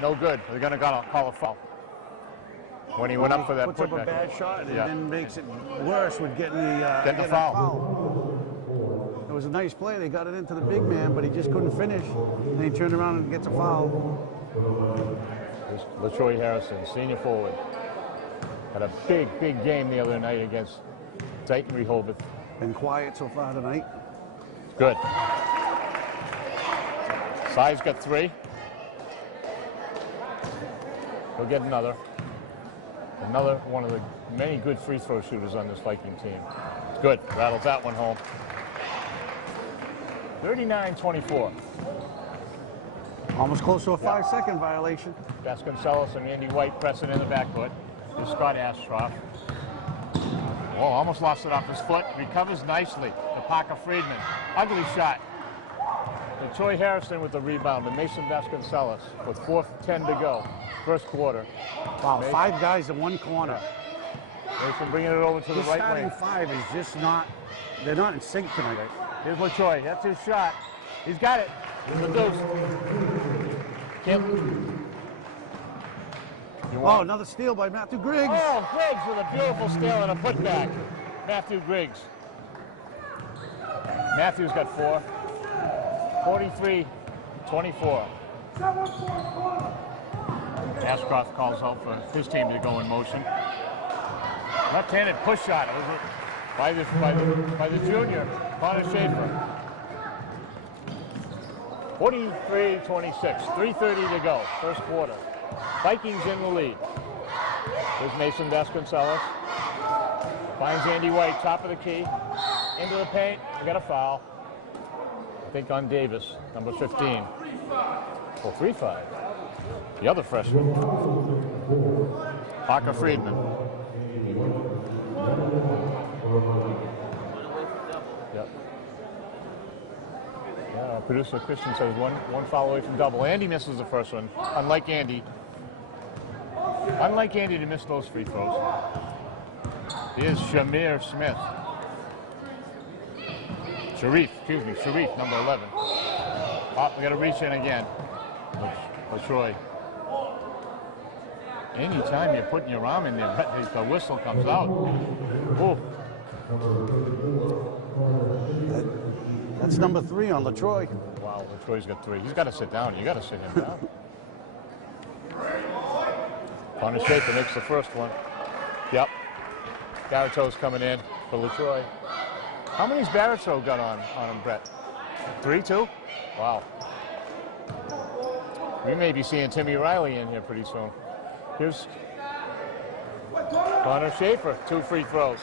No good. They're going to call a foul. When he went up for that puts up a bad shot and then makes it worse with getting the foul. It was a nice play. They got it into the big man, but he just couldn't finish. And he turned around and gets a foul. LaTroy Harrison, senior forward. Had a big game the other night against Dayton Rehoboth. Been quiet so far tonight. Good. Si's got 3. He'll get another. Another one of the many good free throw shooters on this Viking team. It's good. Rattles that one home. 39-24. Almost close to a 5-second violation. Vasconcelos and Andy White pressing in the backcourt. Here's Scott Ashcroft. Oh, almost lost it off his foot. Recovers nicely. To Parker Friedman. Ugly shot. And Troy Harrison with the rebound. And Mason Vasconcelos with 4:10 to go. First quarter. Wow, Mason. 5 guys in one corner. Mason bringing it over to the right Starting lane. 5 is just not, they're not in sync tonight. Here's LaTroy. That's his shot. He's got it. The deuce. Oh, another steal by Matthew Griggs. Oh, Griggs with a beautiful steal and a putback. Matthew Griggs. Matthew's got 4. 43-24. Ashcroft calls out for his team to go in motion. Left-handed push shot. It was by the junior, Connor Schaefer. 43-26. 3:30 to go. First quarter. Vikings in the lead. There's Mason Vasconcelos. Finds Andy White, top of the key. Into the paint. We got a foul. I think on Davis, number 15. Well, 3-5. The other freshman. Parker Friedman. Yep. Yeah, producer Christian says one foul away from double. Andy misses the first one. Unlike Andy to miss those free throws. Here's Shamir Smith. Sharif, number 11. Oh, we got to reach in again. LaTroy. Anytime you're putting your arm in there, the whistle comes out. Oh. That's number 3 on LaTroy. Wow, LaTroy's got 3. He's got to sit down. You got to sit him down. Connor Schaefer makes the first one. Yep. Barretto's coming in for LaTroy. How many's Barretto got on him, Brett? 3, 2? Wow. We may be seeing Timmy Riley in here pretty soon. Here's Connor Schaefer, 2 free throws.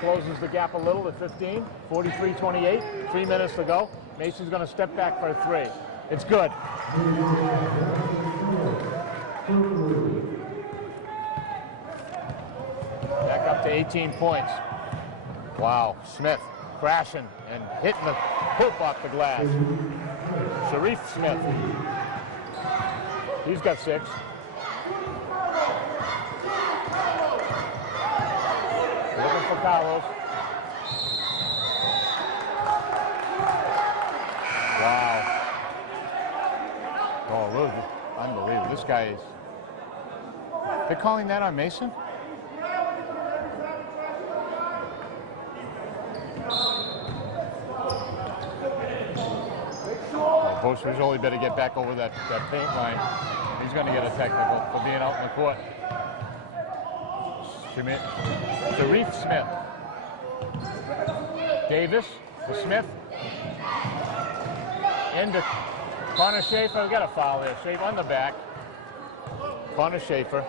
Closes the gap a little at 15, 43-28, 3 minutes to go. Mason's going to step back for a 3. It's good. Back up to 18 points. Wow, Smith crashing and hitting the hoop off the glass. Sharif Smith. He's got 6. Looking for Carlos. Wow. Oh, really unbelievable. This guy is... They're calling that on Mason? Bosch's only better get back over that paint line. He's going to get a technical for being out in the court. Sharif Smith. Davis to Smith. Into Connor Schaefer. We got a foul there. Schaefer on the back. Connor Schaefer.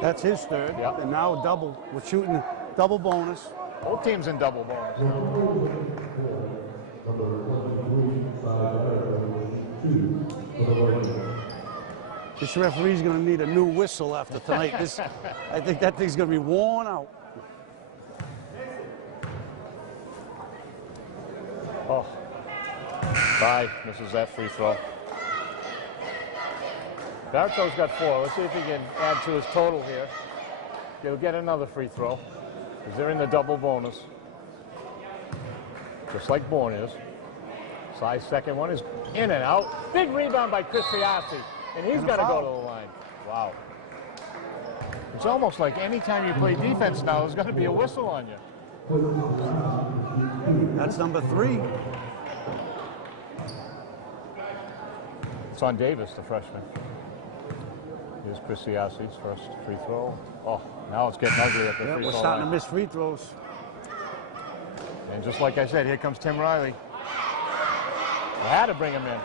That's his 3rd. Yep. And now double. We're shooting double bonus. Both teams in double bonus. This referee's going to need a new whistle after tonight. I think that thing's going to be worn out. Oh. Bye. Misses that free throw. Barretto's got 4. Let's see if he can add to his total here. He'll get another free throw because they're in the double bonus. Just like Bourne is. Size second one is in and out. Big rebound by Chris Siassi. And he's got to go to the line. Wow. It's almost like any time you play defense now, there's going to be a whistle on you. That's number 3. It's on Davis, the freshman. Here's Chris Siassi's first free throw. Oh, now it's getting ugly at the free throw We're starting line. to miss free throws. And just like I said, here comes Tim Riley. I had to bring him in.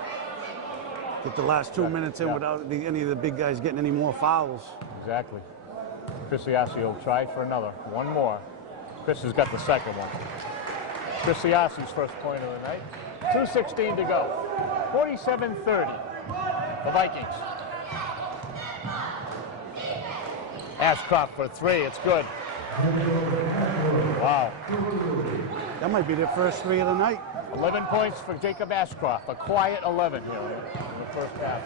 Get the last 2 minutes in without any of the big guys getting any more fouls. Exactly. Chris Siassi will try for another. One more. Chris has got the second one. Chris Siassi's first point of the night. 2:16 to go. 47-30. The Vikings. Ashcroft for 3. It's good. Wow. That might be their first 3 of the night. 11 points for Jacob Ashcroft. A quiet 11 here in the first half.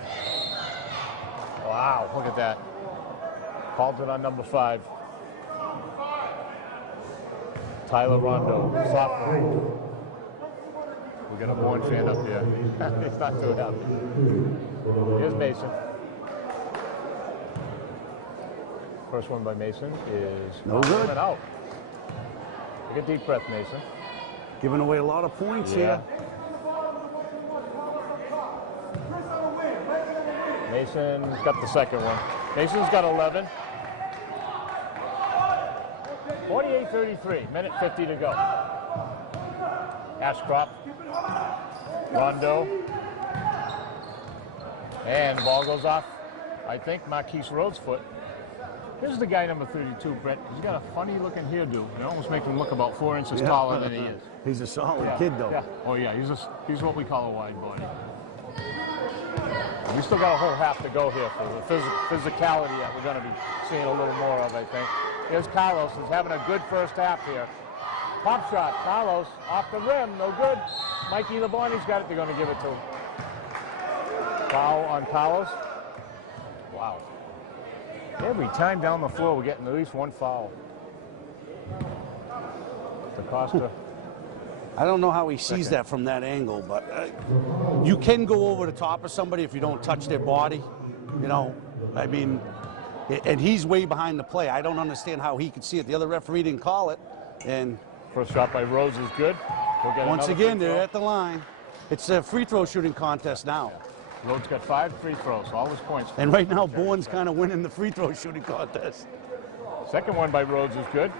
Wow, look at that. Called it on number 5. Tyler Rondo, sophomore. We got a Bourne fan up here. He's not too happy. Here's Mason. First one by Mason is no good. Out. Take a deep breath, Mason. Giving away a lot of points here. Mason's got the second one. Mason's got 11. 48-33, minute 50 to go. Ashcroft, Rondo, and the ball goes off, I think, Marquise Rhodes' foot. Here's the guy number 32, Brett. He's got a funny looking hairdo. It almost makes him look about 4 inches taller than he is. He's a solid kid, though. Yeah. Oh, yeah, he's what we call a wide body. We still got a whole half to go here for the physicality that we're going to be seeing a little more of, I think. Here's Carlos, who's having a good first half here. Pop shot, Carlos, off the rim, no good. Mikey Labonte's got it, they're going to give it to him. Foul on Carlos. Wow. Every time down the floor, we're getting at least one foul. DaCosta. I don't know how he sees that from that angle, but you can go over the top of somebody if you don't touch their body. You know, I mean, And he's way behind the play. I don't understand how he could see it. The other referee didn't call it. And First shot by Rhodes is good. We'll get once another again, free they're throw. at the line. It's a free throw shooting contest now. Rhodes got 5 free throws, all his points. And right now, Bourne's kind of winning the free throw shooting contest. Second one by Rhodes is good.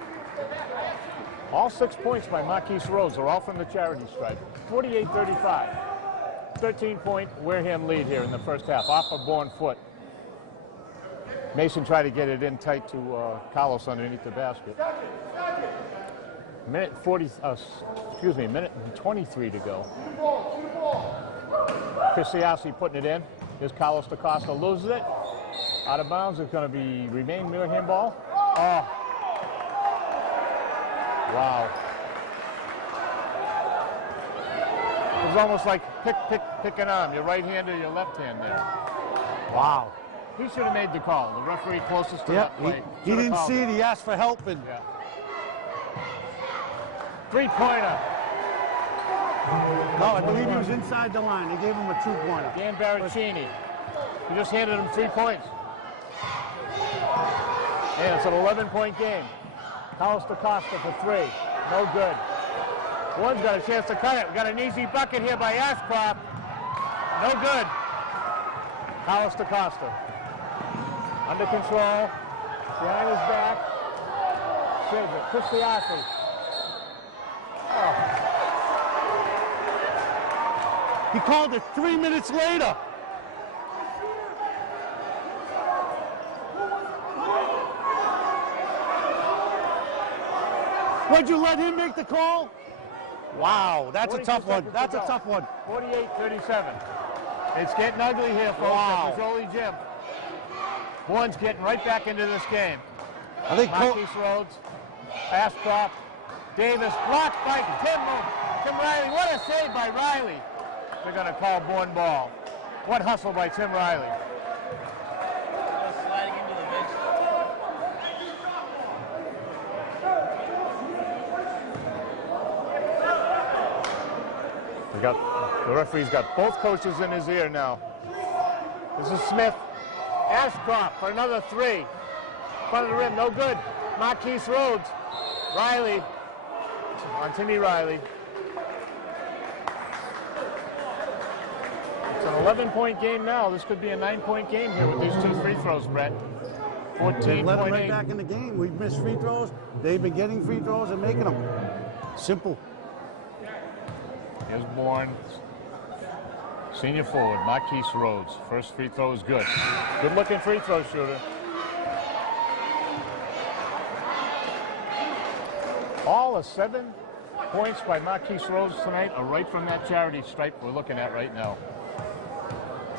All 6 points by Marquise Rhodes are all from the charity stripe. 48-35. 13-point Wareham lead here in the first half, off a Bourne foot. Mason tried to get it in tight to Carlos underneath the basket. Minute 23 to go. Chris Siassi putting it in. Here's Carlos DaCosta, loses it. Out of bounds, it's going to be remain Wareham ball. Oh. Wow. It was almost like pick an arm, your right hand or your left hand there. Wow. He should have made the call. The referee closest to Yeah, that play. he didn't see it. He asked for help. And Yeah. Three-pointer. no, I believe he was inside the line. They gave him a two-pointer. Dan Baracchini. He just handed him 3 points. And it's an 11-point game. Carlos DaCosta for 3. No good. One's got a chance to cut it. We got an easy bucket here by Ashcroft. No good. Carlos DaCosta. Under control. Behind his back. Saves it. Chris Siassi. Oh. He called it 3 minutes later. Would you let him make the call? Wow, that's a 42 tough one. seconds to That's a go. tough one. 48-37. It's getting ugly here, folks. Wow. At Mazzoli Gym. Bourne's getting right back into this game. I think Marquise Rhodes, Ashcroft, Davis, blocked by Tim Riley. What a save by Riley. They're going to call Bourne ball. What hustle by Tim Riley. Sliding into the bench. The referee's got both coaches in his ear now. This is Smith. Ashcroft for another 3. Front of the rim, no good. Marquise Rhodes. Riley on Timmy Riley. It's an 11-point game now. This could be a 9-point game here with these 2 free throws, Brett. let him right 14.8. back in the game. We've missed free throws. They've been getting free throws and making them. Simple. Here's Bourne. Senior forward, Marquise Rhodes. First free throw is good. Good-looking free throw shooter. All of 7 points by Marquise Rhodes tonight are right from that charity stripe we're looking at right now.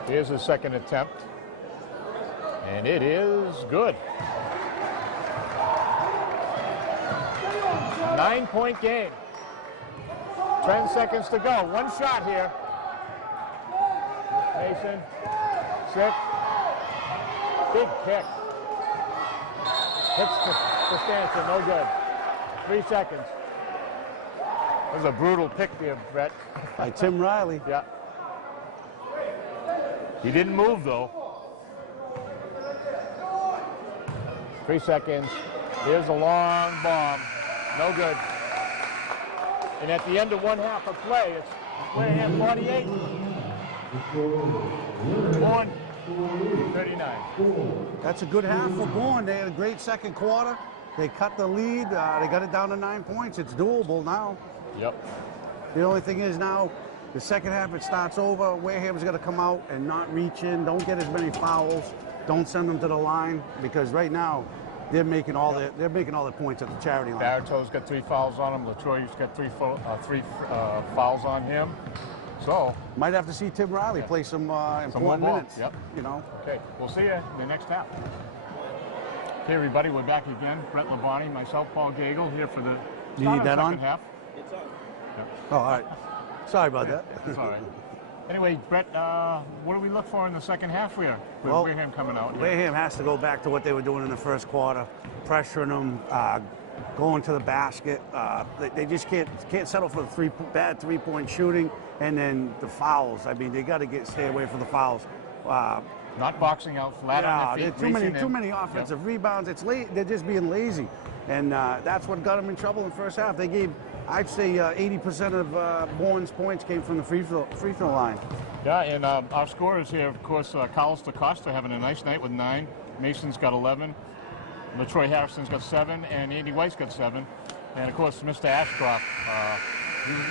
Here's his second attempt. And it is good. 9-point game. 10 seconds to go. 1 shot here. Mason. 6. Big kick. Hits the stanchion. No good. 3 seconds. That was a brutal pick there, Brett. By Tim Riley. Yeah. He didn't move, though. 3 seconds. Here's a long bomb. No good. And at the end of 1 half of play, it's Wareham 48. Bourne 39. That's a good half for Bourne. They had a great second quarter. They cut the lead. They got it down to 9 points. It's doable now. Yep. The only thing is now, the second half, it starts over. Wareham's got to come out and not reach in. Don't get as many fouls. Don't send them to the line, because right now they're making all their points at the charity line. Barreto's got 3 fouls on him. Latroy's got 3 fouls on him. So Might have to see Tim Riley play some important more ball. minutes. Yep. You know. okay, we'll see you in the next half. Okay, everybody, we're back again. Brett Labonte, myself, Paul Gagel, here for the You start need of that second on? half. Oh, all right. Sorry about that. It's all right. Anyway, Brett, what do we look for in the second half here with Well, Wareham coming out here? Wareham has to go back to what they were doing in the first quarter, pressuring them, going to the basket. They just can't settle for the bad three-point shooting, and then the fouls. I mean, they got to stay away from the fouls. not boxing out, flat on their feet. Too many offensive rebounds. It's late. They're just being lazy, and that's what got them in trouble in the first half. They gave, I'd say, 80% of Bourne's points came from the free throw line. Yeah, and our scorers here, of course, Carlos DaCosta having a nice night with 9. Mason's got 11. LaTroy Harrison's got 7, and Andy White's got 7. And of course, Mr. Ashcroft,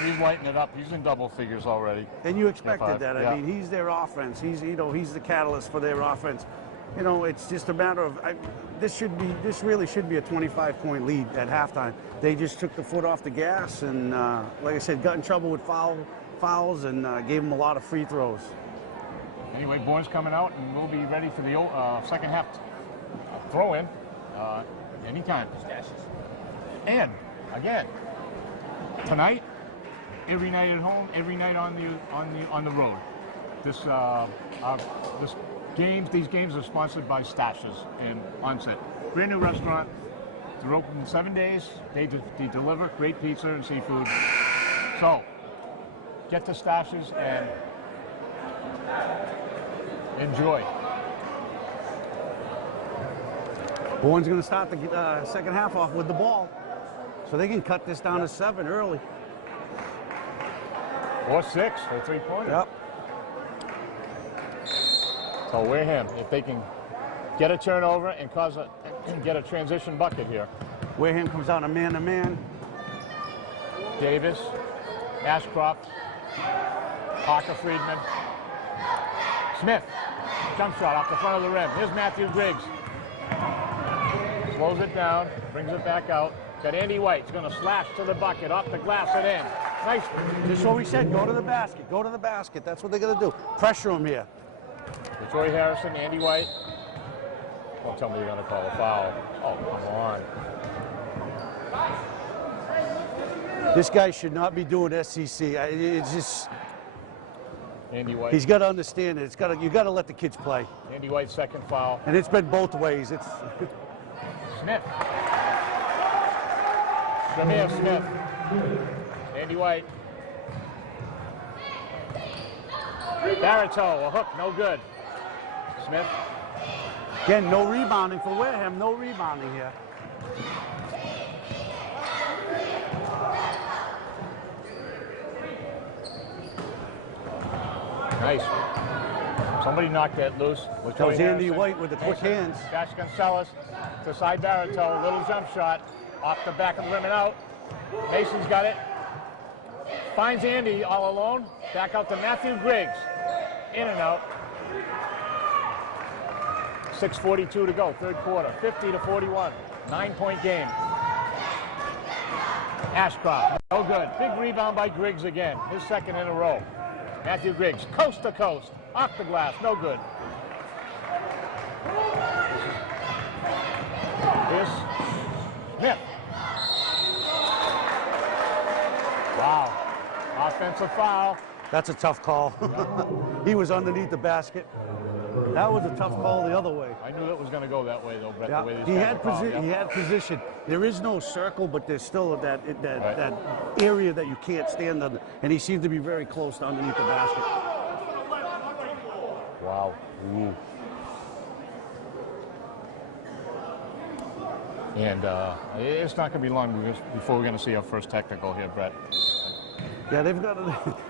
he's lighting it up. He's in double figures already. And you expected that. Yeah. I mean, he's their offense. He's the catalyst for their offense. You know, it's just a matter of this really should be a 25-point lead at halftime. They just took the foot off the gas and, like I said, got in trouble with fouls and gave them a lot of free throws. Anyway, Bourne's coming out, and we'll be ready for the second half throw-in anytime. And again, tonight, every night at home, every night on the road. These games are sponsored by Stashes and Onset. Brand new restaurant. They're open 7 days. They deliver great pizza and seafood. So get to Stashes and enjoy. Bourne's going to start the second half off with the ball, so they can cut this down to 7 early. Or 6 for 3-pointer. Yep. So Wareham, if they can get a turnover and get a transition bucket here. Wareham comes out a man-to-man. Davis, Ashcroft, Parker Friedman, Smith, jump shot off the front of the rim. Here's Matthew Griggs. Slows it down, brings it back out. Got Andy White. He's going to slash to the bucket, off the glass and in. Nice. Just what we said, go to the basket. Go to the basket. That's what they're going to do. Pressure them here. Troy Harrison, Andy White. Don't tell me you're going to call a foul. Oh, come on. This guy should not be doing SEC. It's just... Andy White. He's got to understand it. You got to let the kids play. Andy White's second foul. And it's been both ways. It's Smith. Shamir Smith. Andy White. Barito, a hook, no good. Smith. Again, no rebounding for Wareham. No rebounding here. Nice. Somebody knocked that loose. That was Andy White with the quick hands. Josh Gonzalez to side Barito. Little jump shot off the back of the rim and out. Mason's got it. Finds Andy all alone. Back out to Matthew Griggs. In and out. 6:42 to go, third quarter. 50-41. 9-point game. Ashcroft, no good. Big rebound by Griggs again. His second in a row. Matthew Griggs, coast to coast. Off the glass, no good. Here's Smith. Wow. Offensive foul. That's a tough call. He was underneath the basket. That was a tough call the other way. I knew it was going to go that way, though, Brett. Yeah. The way He had position. There is no circle, but there's still that area that you can't stand under. And he seemed to be very close to underneath the basket. Wow. Ooh. And it's not going to be long before we're going to see our first technical here, Brett. Yeah, they've got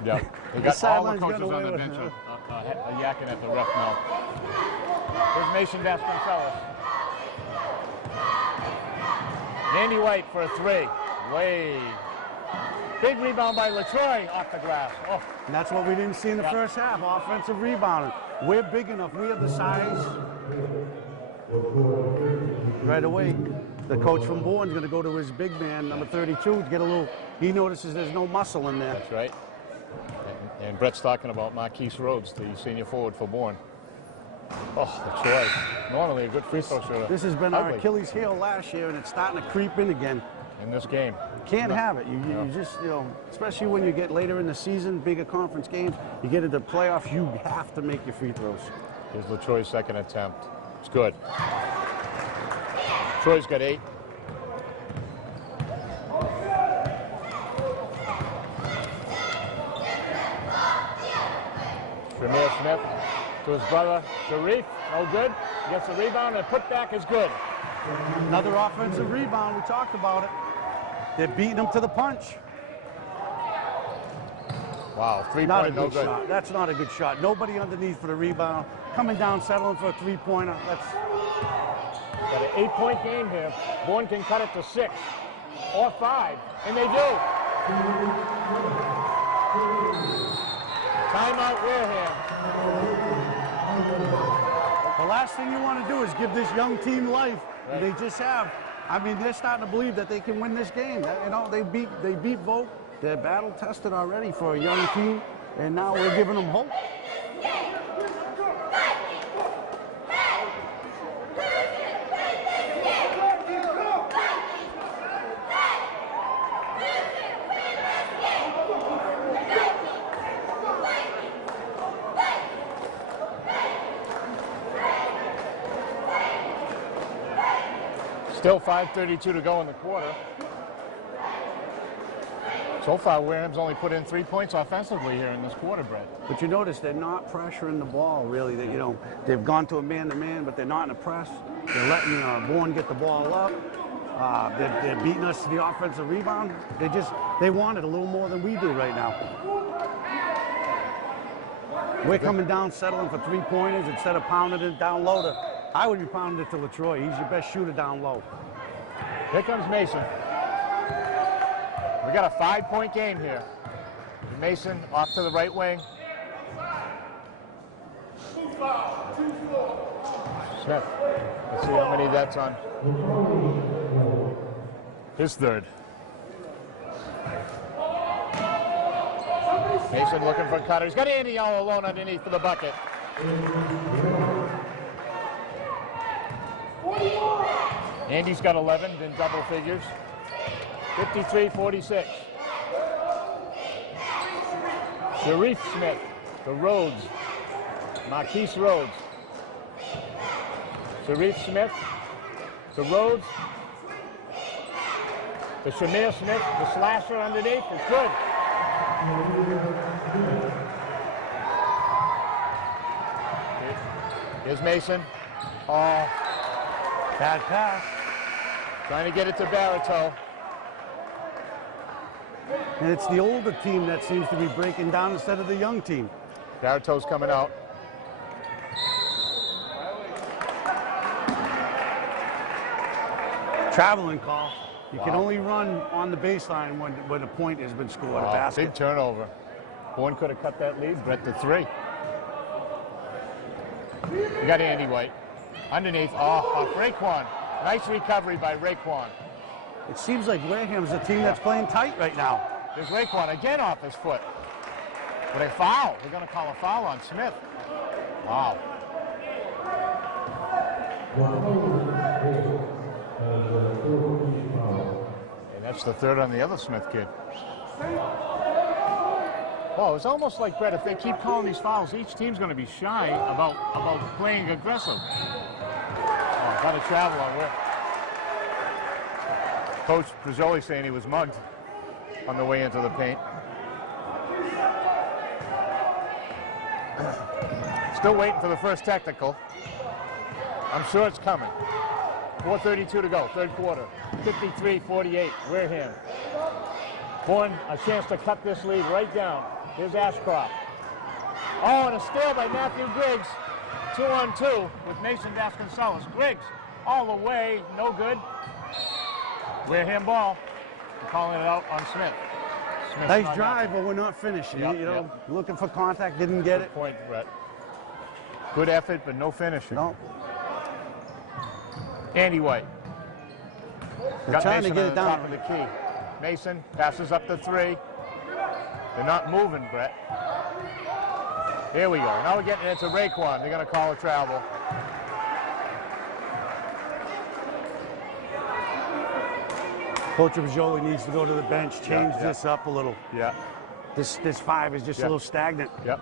Yeah, they got all the coaches on the bench yakking at the ref now. Here's Mason Vasconcelos. Andy White for a 3. Way. Big rebound by LaTroy off the glass. Oh. And that's what we didn't see in the first half, offensive rebounding. We're big enough. We have the size. Right away, the coach from Bourne is going to go to his big man, number 32, to get a little, he notices there's no muscle in there. That's right. And Brett's talking about Marquise Rhodes, the senior forward for Bourne. Oh, LaTroy. Normally a good free throw shooter. This has been our Achilles heel last year, and it's starting to creep in again. In this game. Can't have it. You just, especially when you get later in the season, bigger conference games, you get into the playoffs, you have to make your free throws. Here's LaTroy's second attempt. It's good. Troy's got 8. Shamir Smith. To his brother, Sharif. No good. He gets the rebound, and put back is good. Another offensive rebound. We talked about it. They're beating them to the punch. Wow, Not a three-point, no good good. shot. That's not a good shot. Nobody underneath for the rebound. Coming down, settling for a three-pointer. That's Got an 8-point game here. Bourne can cut it to 6 or 5, and they do. Timeout, Wareham. the last thing you want to do is give this young team life. Right. They just have. I mean, they're starting to believe that they can win this game. You know, they beat Vogt. They're battle tested already for a young team, and now we're giving them hope. Still 5:32 to go in the quarter. So far, Wareham's only put in 3 points offensively here in this quarter, Brett. But you notice they're not pressuring the ball, really. They, you know, they've gone to a man-to-man, but they're not in a press. They're letting Bourne get the ball up. They're beating us to the offensive rebound. They want it a little more than we do right now. We're coming down, settling for three-pointers instead of pounding it down low. I would be pounding it to LaTroy. He's your best shooter down low. Here comes Mason. We got a 5-point game here. Mason off to the right wing. Smith. Let's see how many that's on. His third. Mason looking for Cutter. He's got Andy all alone underneath for the bucket. Andy's got 11 in double figures. 53-46. Sharif Smith to Rhodes. Marquise Rhodes. Sharif Smith to Rhodes. To Shamir Smith, the slasher underneath. It's good. Here's Mason. Oh, Bad pass. trying to get it to Barito. And it's the older team that seems to be breaking down instead of the young team. Barito's coming out. Traveling call. You can only run on the baseline when a point has been scored, a basket. Big turnover. Bourne could have cut that lead, Brett, to 3. We got Andy White. Underneath, off Raekwon. Nice recovery by Raekwon. It seems like Wareham's a team that's playing tight right now. There's Raekwon again off his foot. But a foul. They're going to call a foul on Smith. Wow. And that's the third on the other Smith kid. Well, it's almost like, Brett, if they keep calling these fouls, each team's going to be shy about playing aggressive. Oh, got to travel on where. Coach Prizzoli saying he was mugged on the way into the paint. Still waiting for the first technical. I'm sure it's coming. 4:32 to go, third quarter. 53-48, Wareham. Bourne, a chance to cut this lead right down. Here's Ashcroft. Oh, and a steal by Matthew Griggs. 2-on-2 with Mason Vasconcelos. Griggs all the way, no good. Wareham ball. We're calling it out on Smith. Smith's Nice drive, but we're not finishing. Yep, you know, yep. looking for contact, didn't get Good it. point, Brett. Good effort, but no finishing. No. Andy White. They're trying to Mason get on it the down. top of the key. Mason passes up the 3. They're not moving, Brett. Here we go. Now we're getting it to Raekwon. They're going to call a travel. Coach Prizzoli needs to go to the bench, change Yeah. this up a little. Yeah. This 5 is just a little stagnant. Yep.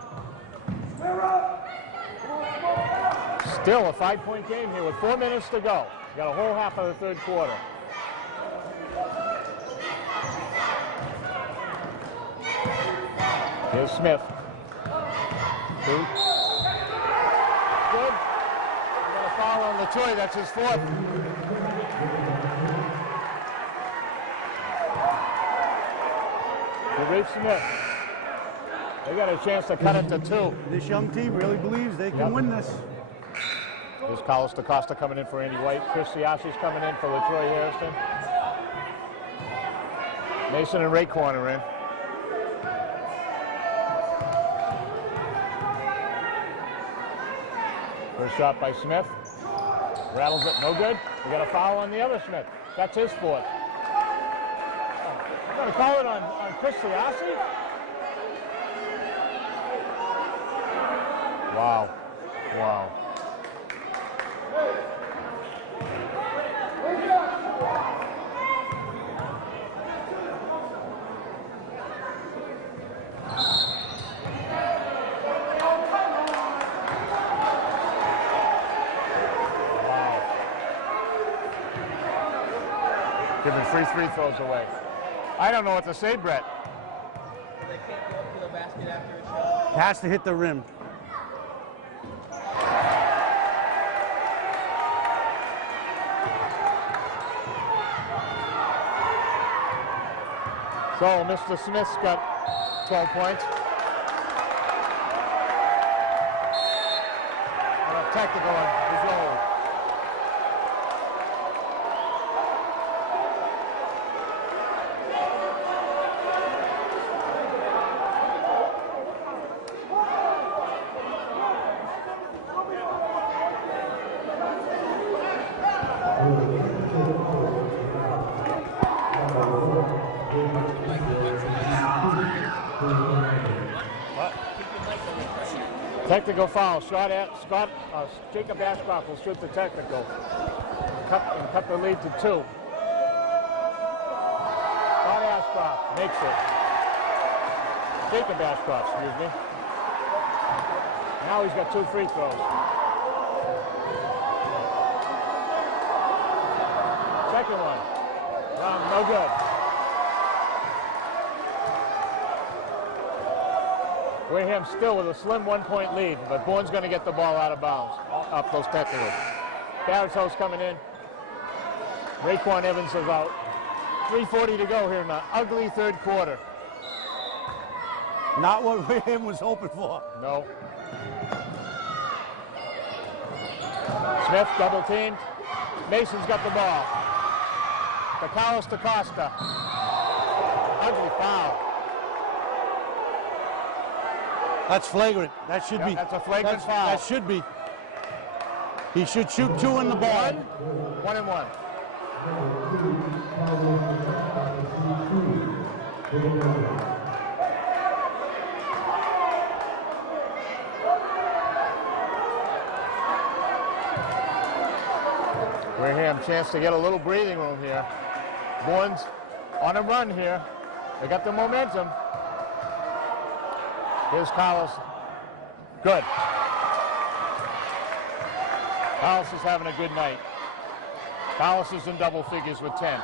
Still a 5-point game here with 4 minutes to go. Got a whole half of the third quarter. Here's Smith. 2. LaToy, that's his fourth. Sharif Smith. They got a chance to cut it to 2. This young team really believes they can win this. Here's Carlos DaCosta coming in for Andy White. Chris Siasi's coming in for LaTroy Harrison. Mason and Raekwon are in. First shot by Smith. Rattles it, no good. We got a foul on the other Smith. That's his fourth. You're going to call it on Chris Siasi? Wow. Wow. Giving free throws away. I don't know what to say, Brett. They can't go up to the basket after a shot. Has to hit the rim. So Mr. Smith's got 12 points. And a technical on his own. Technical foul. Shot at Scott. Jacob Ashcroft will shoot the technical. Cut the lead to 2. Scott Ashcroft makes it. Jacob Ashcroft, excuse me. Now he's got 2 free throws. Second one. No good. Wareham still with a slim 1-point lead, but Bourne's going to get the ball out of bounds off those technicals. Barretow's coming in. Raekwon Evans is out. 3:40 to go here in the ugly third quarter. Not what Wareham was hoping for. No. Smith double teamed. Mason's got the ball. Carlos DaCosta. Ugly foul. That's flagrant. That should be. That's a flagrant foul. That should be. He should shoot 2 in the ball. 1 and 1. Wareham chance to get a little breathing room here. Bourne's on a run here. They got the momentum. Here's Carlos. Good. Carlos is having a good night. Carlos is in double figures with 10.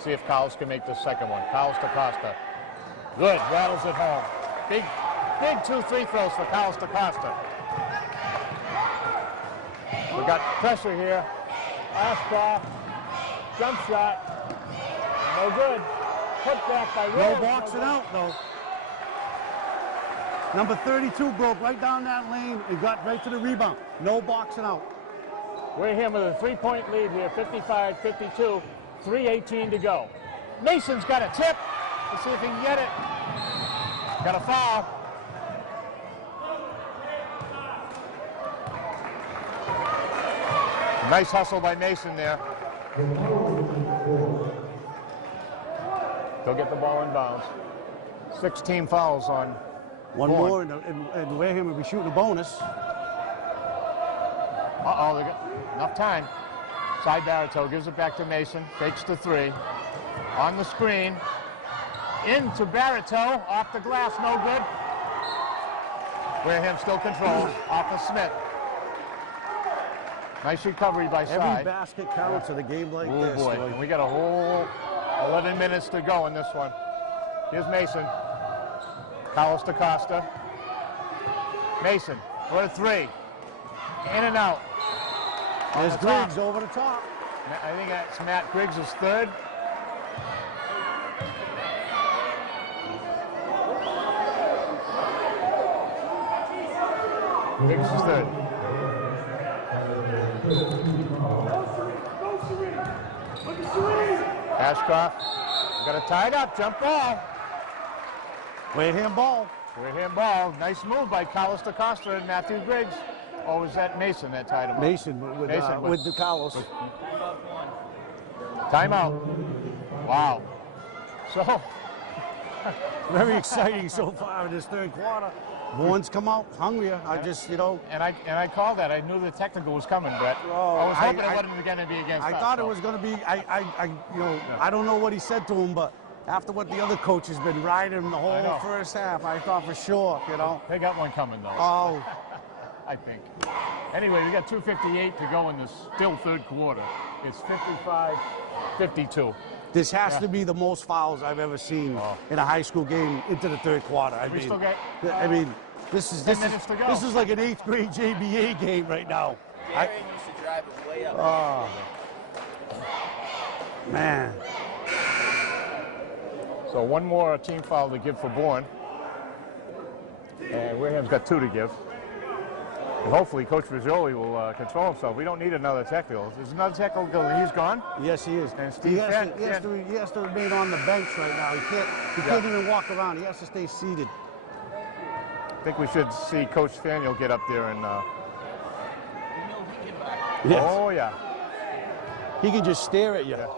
See if Carlos can make the second one. Carlos DaCosta. Good. Rattles it home. Big 2 free throws for Carlos DaCosta. We got pressure here. Ashcroft. Jump shot. No good. Put back by Rose. No boxing out, though. Number 32 broke right down that lane and got right to the rebound. No boxing out. Wareham with a 3-point lead here, 55-52, 3:18 to go. Mason's got a tip. Let's see if he can get it. Got a foul. Nice hustle by Mason there. They'll get the ball in bounds. 16 fouls on One Bourne. more, and Wareham will be shooting a bonus. Uh-oh, they got enough time. Side Barretto gives it back to Mason. Fakes the 3. On the screen. Into Barretto. Off the glass, no good. Wareham still controls. Off of Smith. Nice recovery by Side. Every basket counts in a game like this. Oh, boy. And we got a whole 11 minutes to go in this one. Here's Mason. Carlos DaCosta. Mason for a 3. In and out. There's the top. Griggs over the top. I think that's Matt Griggs' third. Griggs is third. Ashcroft got it tied up, jump ball. Wareham ball. Wareham ball. Nice move by Carlos DaCosta and Matthew Griggs. Or was that Mason that tied him up? Mason with the Carlos. Timeout. Wow. So Very exciting so far in this third quarter. Bourne's come out hungrier. I just, you know. And I called that. I knew the technical was coming, Brett. Oh, I was hoping it wasn't going to be against us. I thought it was going to be. You know, I don't know what he said to him, but after what the other coach has been riding him the whole first half, I thought for sure, you know. They got one coming though. Oh. I think. Anyway, we got 2:58 to go in the still third quarter. It's 55-52. This has to be the most fouls I've ever seen in a high school game into the third quarter. I mean, this is like an 8th grade JBA game right now. Gary used to drive it way up. Oh, man. So one more team foul to give for Bourne. And Wareham's got 2 to give. And hopefully Coach Rizzoli will control himself. We don't need another technical. There's another technical. He's gone? Yes, he is. And He has to remain on the bench right now. He can't even walk around. He has to stay seated. I think we should see Coach Faniel get up there and... Yes. Oh, yeah. He can just stare at you. Yeah.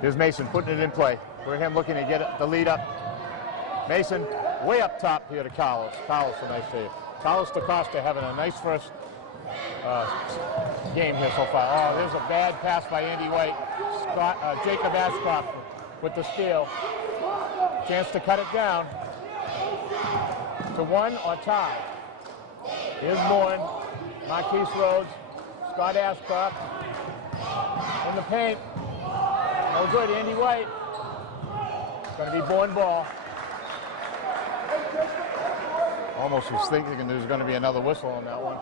Here's Mason putting it in play. Wareham looking to get the lead up. Mason way up top here to Carlos. Carlos, a nice save. Carlos DaCosta having a nice first game here so far. Oh, there's a bad pass by Andy White. Jacob Ashcroft with the steal. Chance to cut it down to 1 or tie. Here's Bourne. Marquise Rhodes. Scott Ashcroft in the paint. No good, Andy White. It's going to be Bourne ball. Almost was thinking there's going to be another whistle on that one.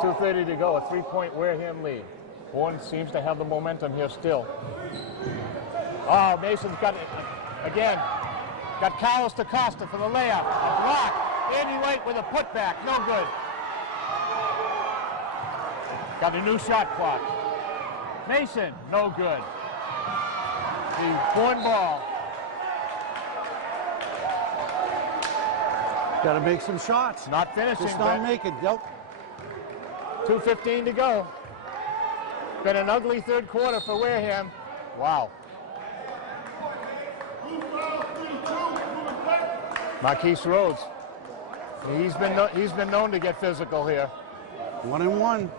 2:30 to go, a 3-point Wareham lead. Bourne seems to have the momentum here still. Oh, Mason's got it again. Got Carlos DaCosta for the layup. A block. Andy White with a putback. No good. Got a new shot clock. Mason, no good. The Bourne ball. Got to make some shots. Not finishing. Just not make it. Nope. 2:15 to go. Been an ugly third quarter for Wareham. Wow. Marquise Rhodes. He's been known to get physical here. 1-1.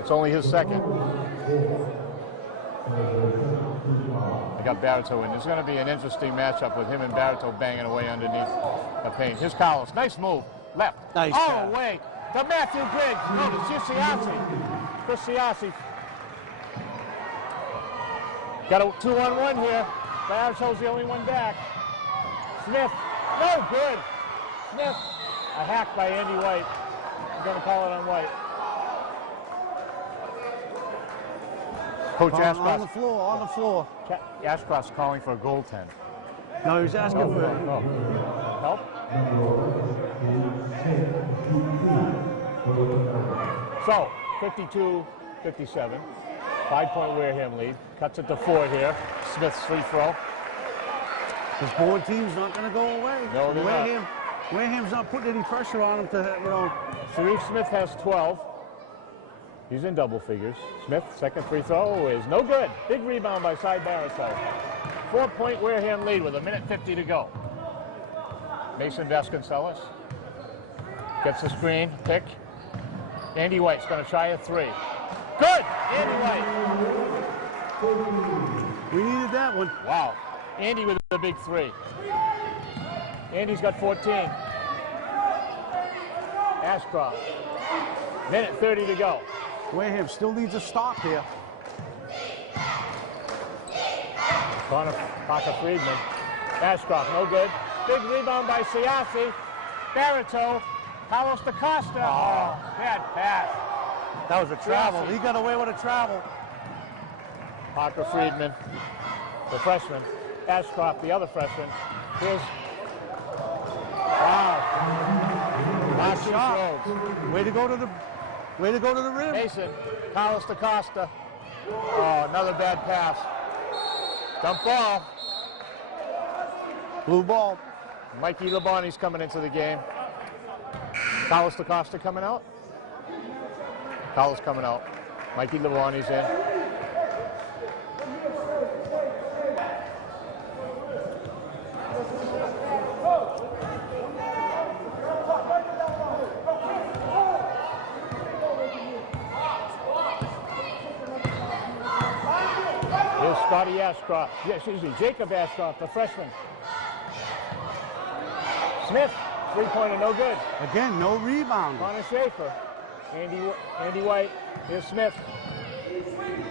It's only his second. I got Barreto in. There's going to be an interesting matchup with him and Barreto banging away underneath the paint. Here's Carlos. Nice move. Left. Nice oh, pass. wait. To Matthew Griggs. No, to Siassi. Chris Siassi. Got a 2-on-1 here. Barreto's the only one back. Smith. No good. Smith. A hack by Andy White. I'm going to call it on White. Coach Ashcroft. On the floor, on the floor. Ashcroft's calling for a goaltend. No, he was asking for Help? So, 52-57. 5-point Wareham lead. Cuts it to 4 here. Smith's free throw. This Bourne team's not going to go away. No, they're not. Wareham's not putting any pressure on him to, you know. Sharif Smith has 12. He's in double figures. Smith, second free throw is no good. Big rebound by Cy Barreto. 4-point Wareham lead with 1:50 to go. Mason Vasconcelos gets the screen, pick. Andy White's going to try a 3. Good! Andy White. We needed that one. Wow. Andy with the big 3. Andy's got 14. Ashcroft. 1:30 to go. Wareham still needs a stop here. Connor Parker Friedman. Ashcroft, no good. Big rebound by Siassi. Barreto Carlos DaCosta. Oh, bad pass. That was a travel. He got away with a travel. Parker Friedman, the freshman. Ashcroft, the other freshman. Here's... Wow. Last shot. Way to go to the rim. Mason, Carlos DaCosta. Oh, another bad pass. Dump ball. Blue ball. Mikey Labonte's coming into the game. Carlos DaCosta coming out. Carlos coming out. Mikey Labonte's in. Here's Scotty Ashcroft. Yeah, excuse me, Jacob Ashcroft, the freshman. Smith, three-pointer, no good. Again, no rebound. Connor Schaefer. Andy White. Here's Smith.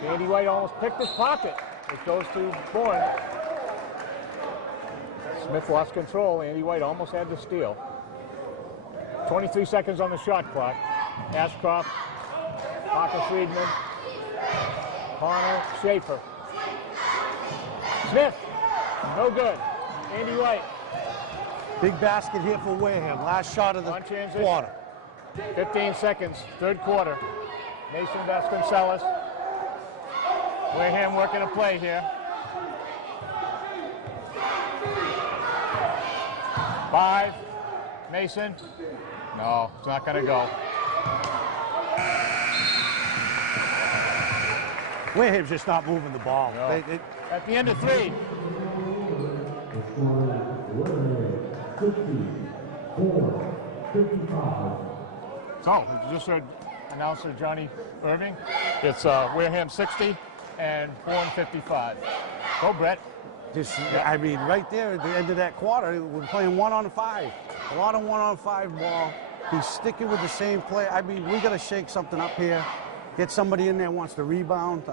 Andy White almost picked his pocket. It goes to Bourne. Smith lost control. Andy White almost had the steal. 23 seconds on the shot clock. Ashcroft, Parker Friedman, Connor Schaefer. Smith, no good. Andy White. Big basket here for Wareham. Last shot of the quarter. 15 seconds, third quarter. Mason Vasconcelos. Wareham working a play here. 5. Mason. No, it's not going to go. Wareham's just not moving the ball. No. At the end of 3. So, you just heard announcer Johnny Irving. It's Wareham 60 and Bourne 55. Go, Brett. I mean, right there at the end of that quarter, we're playing 1-on-5. A lot of 1-on-5 ball. He's sticking with the same play. I mean, we got to shake something up here. Get somebody in there who wants to rebound.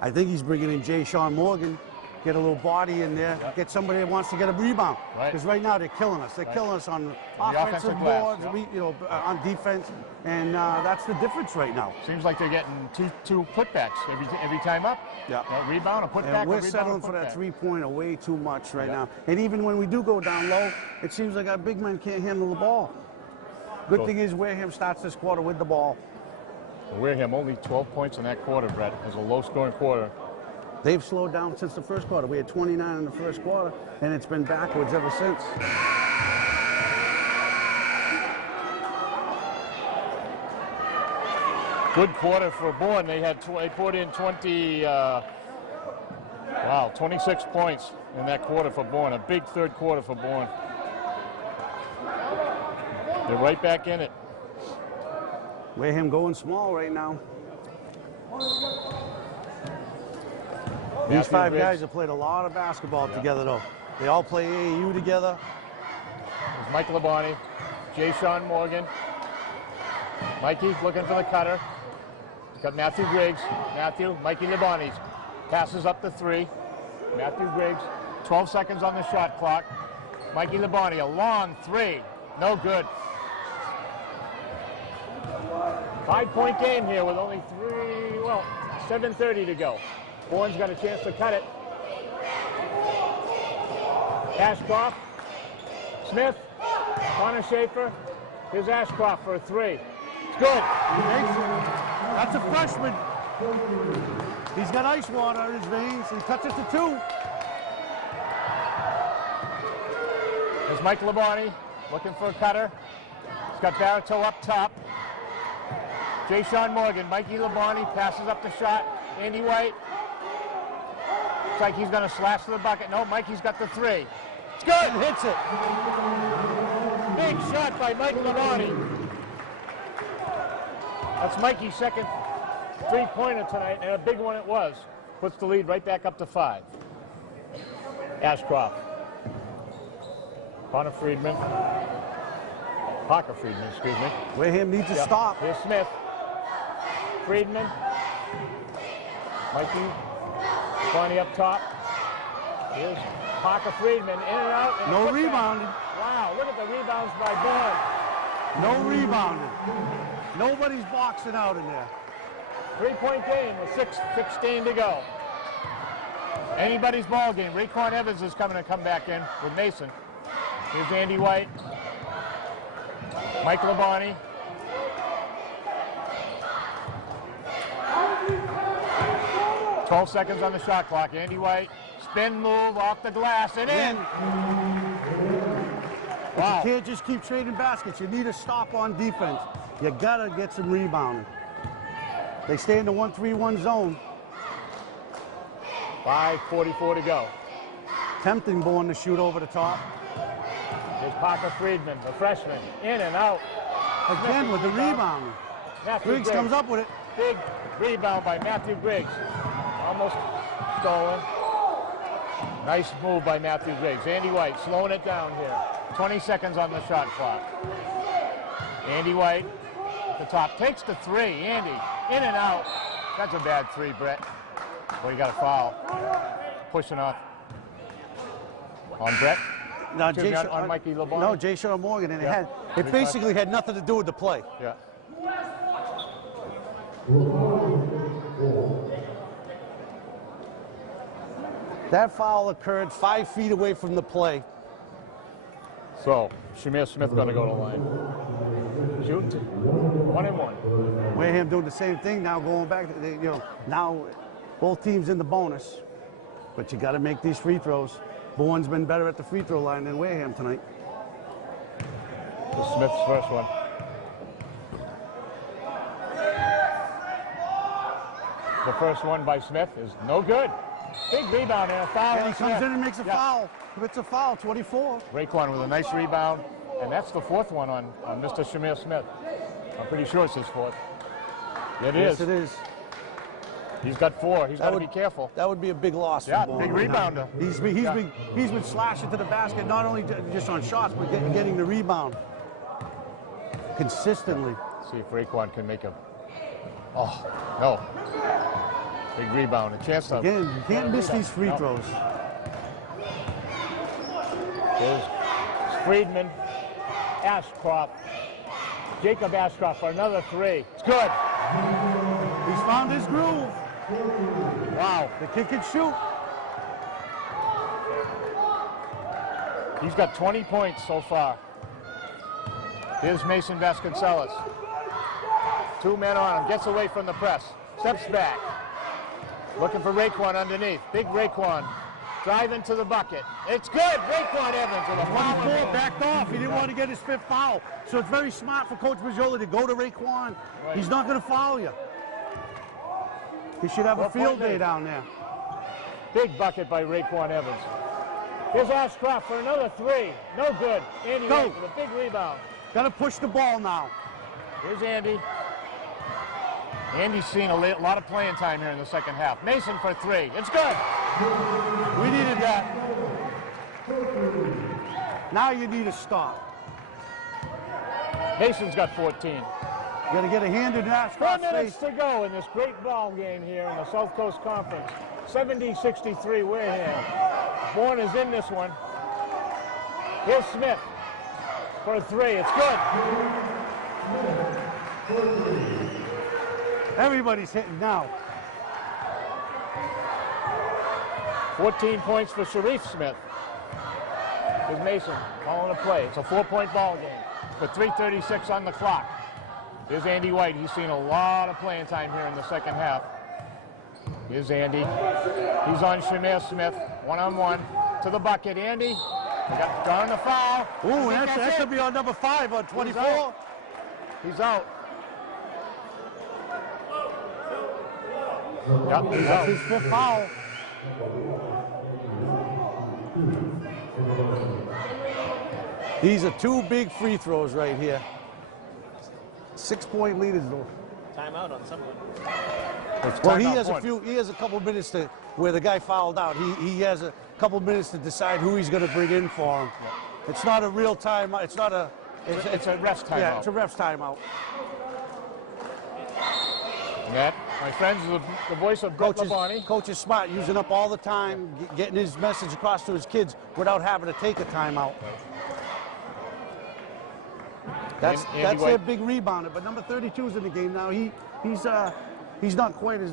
I think he's bringing in Sean Morgan. Get a little body in there. Yep. Get somebody that wants to get a rebound. Because right now they're killing us. They're killing us on offensive boards, on defense, and that's the difference right now. Seems like they're getting two putbacks every time up. Yeah. Rebound, a putback. And we're settling for that three-pointer way too much right now. And even when we do go down low, it seems like our big men can't handle the ball. Good thing is Wareham starts this quarter with the ball. Wareham only 12 points in that quarter, Brett. It was a low-scoring quarter. They've slowed down since the first quarter. We had 29 in the first quarter, and it's been backwards ever since. Good quarter for Bourne. They put in 26 points in that quarter for Bourne. A big third quarter for Bourne. They're right back in it. Wareham going small right now. These 5 guys have played a lot of basketball together, though. They all play AAU together. There's Mike Labonte, Sean Morgan. Mikey looking for the cutter. He's got Matthew Griggs. Mikey Labonte passes up the 3. Matthew Griggs, 12 seconds on the shot clock. Mikey Labonte, a long 3, no good. 5-point game here with only 7:30 to go. Bourne's got a chance to cut it. Ashcroft, Smith, Connor Schaefer. Here's Ashcroft for a 3. It's good. That's a freshman. He's got ice water in his veins. He cuts it to 2. There's Mike Labonte looking for a cutter. He's got Barito up top. Sean Morgan, Mikey Labonte passes up the shot. Andy White. Looks like he's going to slash to the bucket. No, Mikey's got the 3. It's good. Hits it. Big shot by Mike Labonte. That's Mikey's second three-pointer tonight, and a big one it was. Puts the lead right back up to 5. Ashcroft. Parker Friedman, excuse me. Wareham needs to stop. Here's Smith. Friedman. Mikey. Bonnie up top. Here's Parker Friedman in and out. And no rebounding. Wow, look at the rebounds by Bourne. No rebounding. Nobody's boxing out in there. 3-point game with 6:16 to go. Anybody's ball game. Raekwon Evans is coming to come back in with Mason. Here's Andy White. Mike Labonte. "12 seconds on the shot clock. Andy White, spin move off the glass and in. Wow. You can't just keep trading baskets. You need a stop on defense. You gotta get some rebounding. They stay in the 1-3-1 zone. 5:44 to go. Tempting Bourne to shoot over the top. There's Parker Friedman, the freshman, in and out. Again with the rebounding. Matthew Griggs comes up with it. Big rebound by Matthew Griggs. Almost stolen. Nice move by Matthew Griggs. Andy White slowing it down here. 20 seconds on the shot clock. Andy White at the top. Takes the three. Andy in and out. That's a bad three, Brett. Well, you got a foul. Pushing off on Brett. No, Excuse me, on Mikey Labonte. No, Jay Sean Morgan, and it basically had nothing to do with the play. Yeah. That foul occurred 5 feet away from the play. So, Shamir Smith going to go to the line. Shoot. 1-1. Wareham doing the same thing now, going back. Now both teams in the bonus, but you got to make these free throws. Bourne's been better at the free throw line than Wareham tonight. This is Smith's first one. The first one by Smith is no good. Big rebound and a foul. And he comes in and makes a foul. It's a foul, 24. Raekwon with a nice rebound, and that's the fourth one on Mr. Shamir Smith. I'm pretty sure it's his fourth. It is. Yes, it is. He's got 4. He's got to be careful. That would be a big loss for Bourne. Big rebounder. He's been slashing to the basket, not only just on shots, but getting the rebound consistently. See if Raekwon can make a. Oh no! Big rebound. A chance to. Again, you can't miss these free throws. There's Friedman, Ashcroft, Jacob Ashcroft for another 3. It's good. He's found his groove. Wow. The kid can shoot. He's got 20 points so far. Here's Mason Vasconcelos. 2 men on him. Gets away from the press. Steps back. Looking for Raekwon underneath. Big Raekwon. Driving to the bucket. It's good. Raekwon Evans with a foul. 1-4 backed off. He didn't want to get his 5th foul. So it's very smart for Coach Mazzoli to go to Raekwon. Right. He's not going to foul you. He should have a field day down there. Big bucket by Raekwon Evans. Here's Ashcroft for another 3. No good. Andy White with a big rebound. Got to push the ball now. Here's Andy. Andy's seen a lot of playing time here in the second half. Mason for 3. It's good. We needed that. Now you need a stop. Mason's got 14. You got to get a hand in 4 Ashcroft's minutes face. to go in this great ball game here in the South Coast Conference. 70-63 Wareham. Bourne is in this one. Here's Smith for a 3. It's good. Everybody's hitting now. 14 points for Sharif Smith. Here's Mason calling a play. It's a 4-point ball game with 3:36 on the clock. Here's Andy White. He's seen a lot of playing time here in the second half. Here's Andy. He's on Shamir Smith. 1-on-1 to the bucket. Andy. We got drawing the foul. Ooh, that should be on number 5 on 24. He's out. Yep, he's That's out. his 5th foul. These are 2 big free throws right here. 6-point lead is though. Timeout on someone. Well, he has a couple minutes to where the guy fouled out. He has a couple minutes to decide who he's going to bring in for him. Yeah. It's not a real timeout. It's not a. It's a ref's timeout. Yeah, it's a ref's timeout. And that, my friends, is the voice of Brett Labonte. Coach is smart, using up all the time, getting his message across to his kids without having to take a timeout. That's Andy their White. big rebounder. But number 32 is in the game now. He's not quite as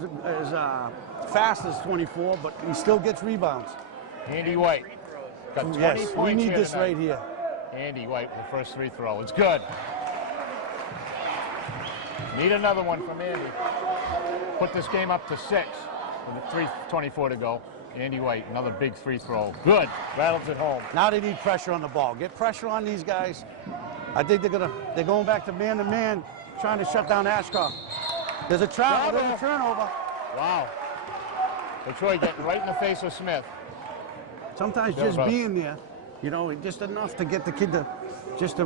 fast as 24, but he still gets rebounds. Andy White got 20 Yes, points we need here this tonight. right here. Andy White with the first free throw. It's good. Need another one from Andy. Put this game up to 6 with 3:24 to go. Andy White, another big free throw. Good. Rattles it home. Now they need pressure on the ball. Get pressure on these guys. I think they're going back to man, trying to shut down Ashcroft. There's a travel, there's a turnover. Wow. Detroit getting right in the face of Smith. Sometimes just being there, you know, just enough to get the kid to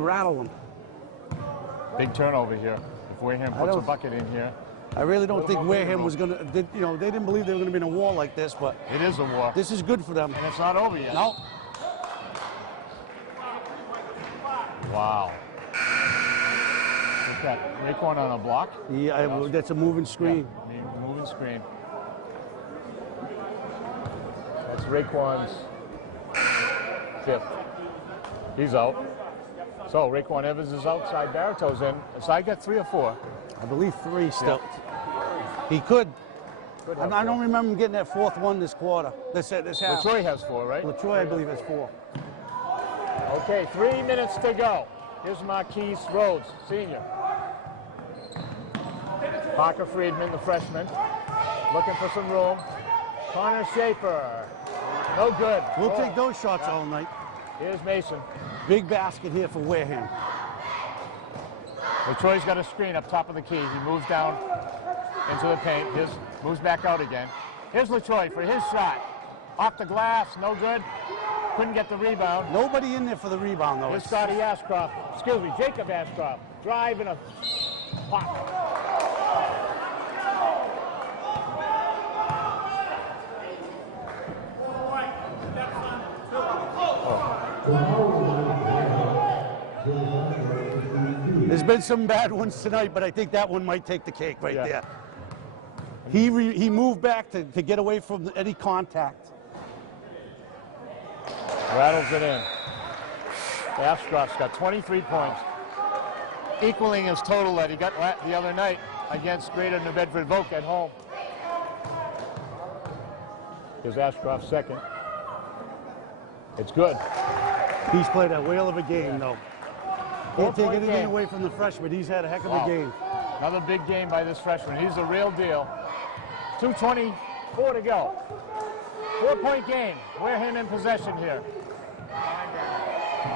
rattle him. Big turnover here. If Wareham puts a bucket in here. I really don't think Wareham was going to, you know, they didn't believe they were going to be in a war like this, but It is a war. this is good for them. And it's not over yet. No. Wow. What's that? Raekwon on a block? Yeah, that's a moving screen. Yeah, moving screen. That's Raekwon's fifth. He's out. So Raekwon Evans is outside. Barreto's in. So I got 3 or 4. I believe 3 still. He could. I don't remember him getting that 4th one this quarter. This half. Detroit has 4, right? LaTroy, I believe, has 4. Okay, 3 minutes to go. Here's Marquise Rhodes, senior. Parker Friedman, the freshman, looking for some room. Connor Schaefer, no good. We'll take those shots all night. Here's Mason. Big basket here for Wareham. LaTroy's got a screen up top of the key. He moves down into the paint. Moves back out again. Here's LaTroy for his shot. Off the glass, no good. Couldn't get the rebound. Nobody in there for the rebound, though. Here's Scotty Ashcroft. Excuse me, Jacob Ashcroft. Drive and a pop. There's been some bad ones tonight, but I think that one might take the cake right there. He moved back to get away from any contact. Rattles it in. Ashcroft's got 23 points, equaling his total that he got the other night against Greater New Bedford Voc at home. Here's Ashcroft second. It's good. He's played a whale of a game, though. Can't take anything game. away from the freshman. He's had a heck of a game. Another big game by this freshman. He's the real deal. 2:24 to go. 4-point game. Wareham in possession here.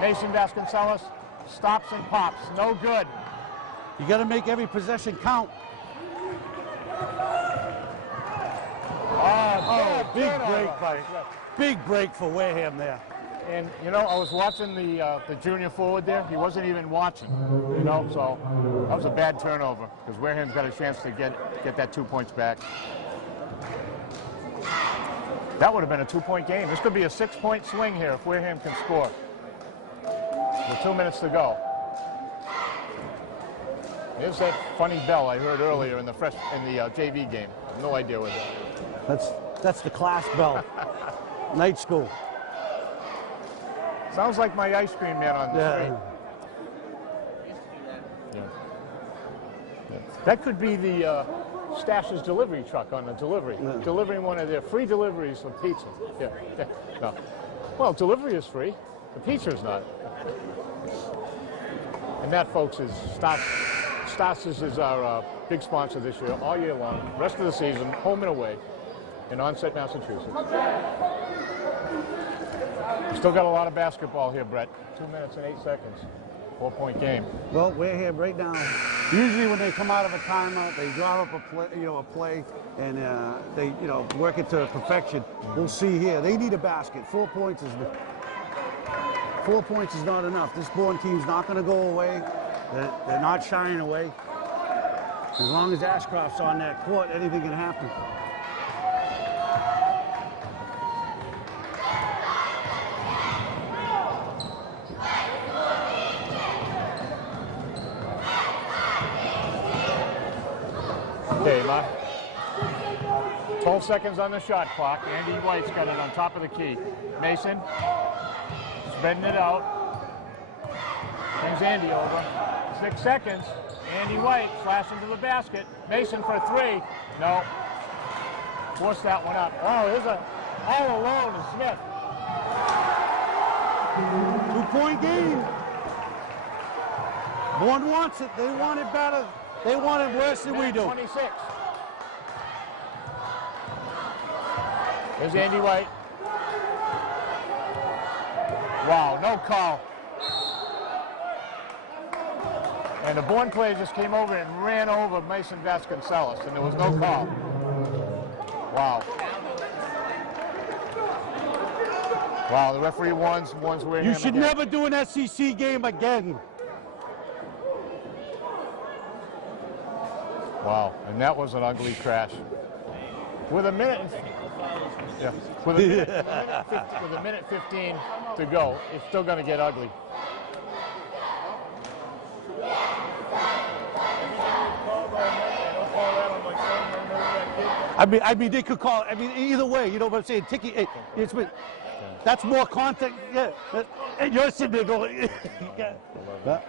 Mason Vasconcelos stops and pops. No good. You got to make every possession count. Oh, Big break for Wareham there. And, you know, I was watching the junior forward there. He wasn't even watching, you know, so that was a bad turnover because Wareham's got a chance to get that 2 points back. That would have been a 2-point game. This could be a 6-point swing here if Wareham can score. With 2 minutes to go. Here's that funny bell I heard earlier in the JV game. I have no idea what it is. That's the class bell. Night school. Sounds like my ice cream man on the street. Yeah. That could be the Stash's delivery truck on the delivery, delivering one of their free deliveries of pizza. Yeah. No. Well, delivery is free. The pizza is not. And that, folks, is Stash's is our big sponsor this year, all year long, rest of the season, home and away, in Onset, Massachusetts. Still got a lot of basketball here, Brett. 2 minutes and 8 seconds. 4-point game. Well, Wareham right now. Usually when they come out of a timeout, they draw up a play, and they work it to perfection. We'll see here. They need a basket. 4 points is not enough. This Bourne team's not going to go away. They're not shying away. As long as Ashcroft's on that court, anything can happen. Okay, Mark. 12 seconds on the shot clock. Andy White's got it on top of the key. Mason spreading it out. Brings Andy over. 6 seconds. Andy White flashing to the basket. Mason for 3. No. Forced that one up. Oh, here's a all alone to Smith. 2-point game. Bourne wants it. They want it better. They want it worse than we do. 26. There's Andy White. Wow, no call. And the Bourne player just came over and ran over Mason Vasconcelos, and there was no call. Wow. Wow, the referee warns Wareham. You should never do an SEC game again. Wow, and that was an ugly crash. With a minute, yeah, with a minute 15 to go, it's still going to get ugly. I mean, they could call. I mean, either way, you know what I'm saying. Ticky, that's more contact. Yeah, and you're sitting there going. Yeah.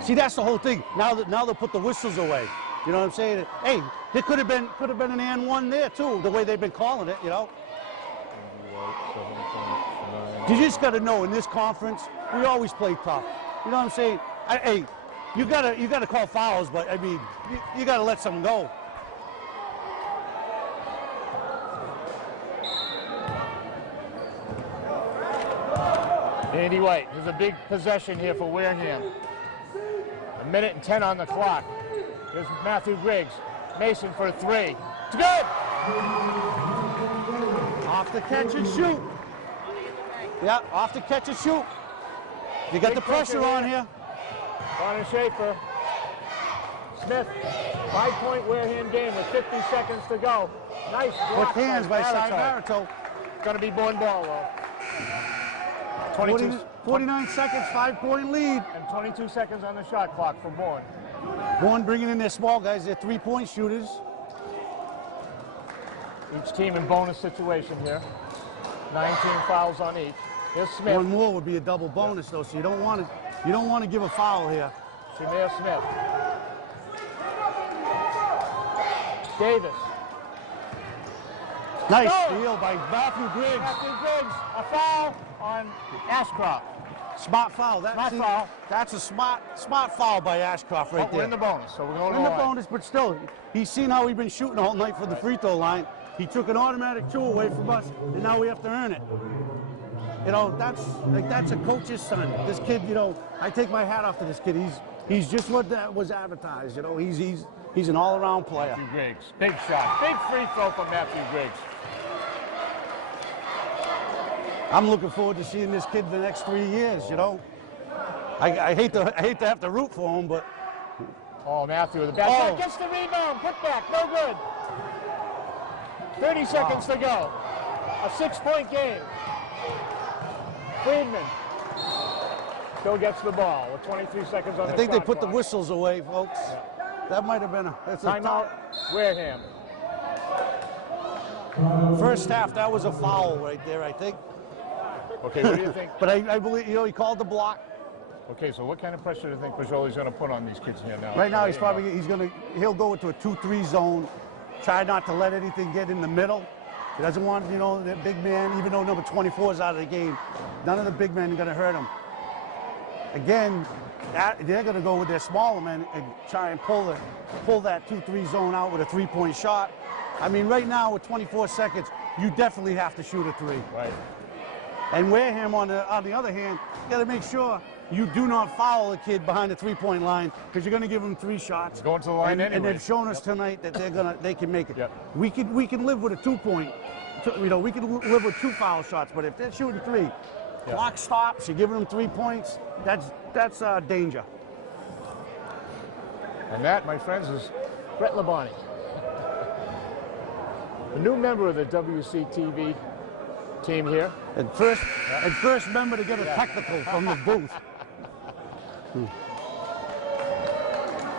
See, that's the whole thing. Now they'll put the whistles away. You know what I'm saying? Hey, there could have been an and one there too. The way they've been calling it, you know. You just got to know in this conference, we always play tough. You know what I'm saying? Hey, you gotta call fouls, but I mean, you gotta let some go. Andy White, there's a big possession here for Wareham. 1:10 on the clock. There's Matthew Griggs. Mason for 3. It's good! Off the catch and shoot. Yeah, off the catch and shoot. You got Big the pressure on here. Connor Schaefer. Smith, 5-point Wareham game with 50 seconds to go. Nice block. With hands by Barito. Barito. Gonna be Bourne ball though. 49 seconds, 5-point lead. And 22 seconds on the shot clock for Bourne. Bourne bringing in their small guys, their 3-point shooters. Each team in bonus situation here. 19 fouls on each. Here's Smith. One more would be a double bonus though, so you don't want to give a foul here. Shamir Smith. Davis. Nice Oh! steal by Matthew Griggs. Matthew Griggs, a foul on Ashcroft. Smart foul. Smart foul. That's a smart foul by Ashcroft right We're there. in the bonus, so we're going In to the bonus, but still, he's seen how we've been shooting all night for the free throw line. He took an automatic 2 away from us, and now we have to earn it. You know, that's a coach's son. This kid, you know, I take my hat off to this kid. He's just what that was advertised. You know, he's an all-around player. Matthew Griggs, big shot, big free throw from Matthew Griggs. I'm looking forward to seeing this kid the next 3 years. You know, I hate to have to root for him, but Oh, Matthew with the basket. Gets the rebound, put back, no good. 30 seconds to go. A 6-point game. Friedman still gets the ball with 23 seconds on the I think they shot put the clock. whistles away, folks. That might have been a Timeout, Wareham. First half, that was a foul right there, I think. Okay, what do you think? But I believe, you know, he called the block. Okay, so what kind of pressure do you think Pajoli's going to put on these kids here now? Right now, he'll go into a 2-3 zone, try not to let anything get in the middle. He doesn't want, you know, the big man, even though number 24 is out of the game, none of the big men are going to hurt him. Again, they're going to go with their smaller men and try and pull that 2-3 zone out with a 3-point shot. I mean, right now with 24 seconds, you definitely have to shoot a 3. Right. And Wareham, on the other hand, you got to make sure you do not foul a kid behind the 3-point line because you're going to give them 3 shots. Going to the line anyway. And they've shown us tonight that they can make it. Yep. We can live with a 2-point. You know, we can live with 2 foul shots, but if they're shooting 3, clock stops. You're giving them 3 points. That's danger. And that, my friends, is Brett Labonte, a new member of the WCTV team here. And first member to get a technical from the booth.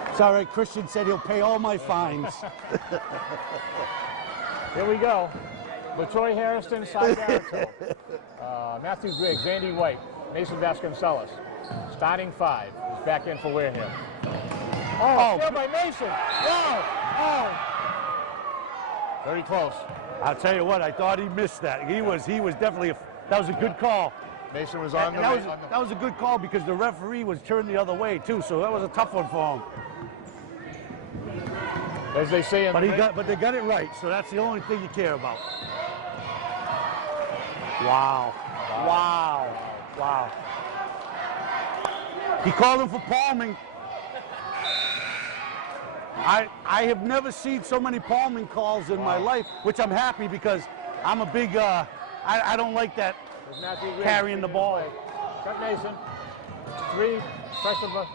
It's all right. Christian said he'll pay all my fines. Here we go. LaTroy Harrison, Cy Barito. Matthew Griggs, Andy White, Mason Vasconcelos. Starting 5 is back in for Wareham. Oh, steal by Mason. Wow. Oh. Very close. I'll tell you what, I thought he missed that. He was definitely, that was a good call. Mason was on And that was a good call because the referee was turned the other way too, so that was a tough one for him. As they say in But they got it right, so that's the only thing you care about. Wow. Wow. Wow. He called him for palming. I have never seen so many palming calls in my life, which I'm happy because I'm a big, I don't like that carrying the ball. Cut Mason. 3, pressure.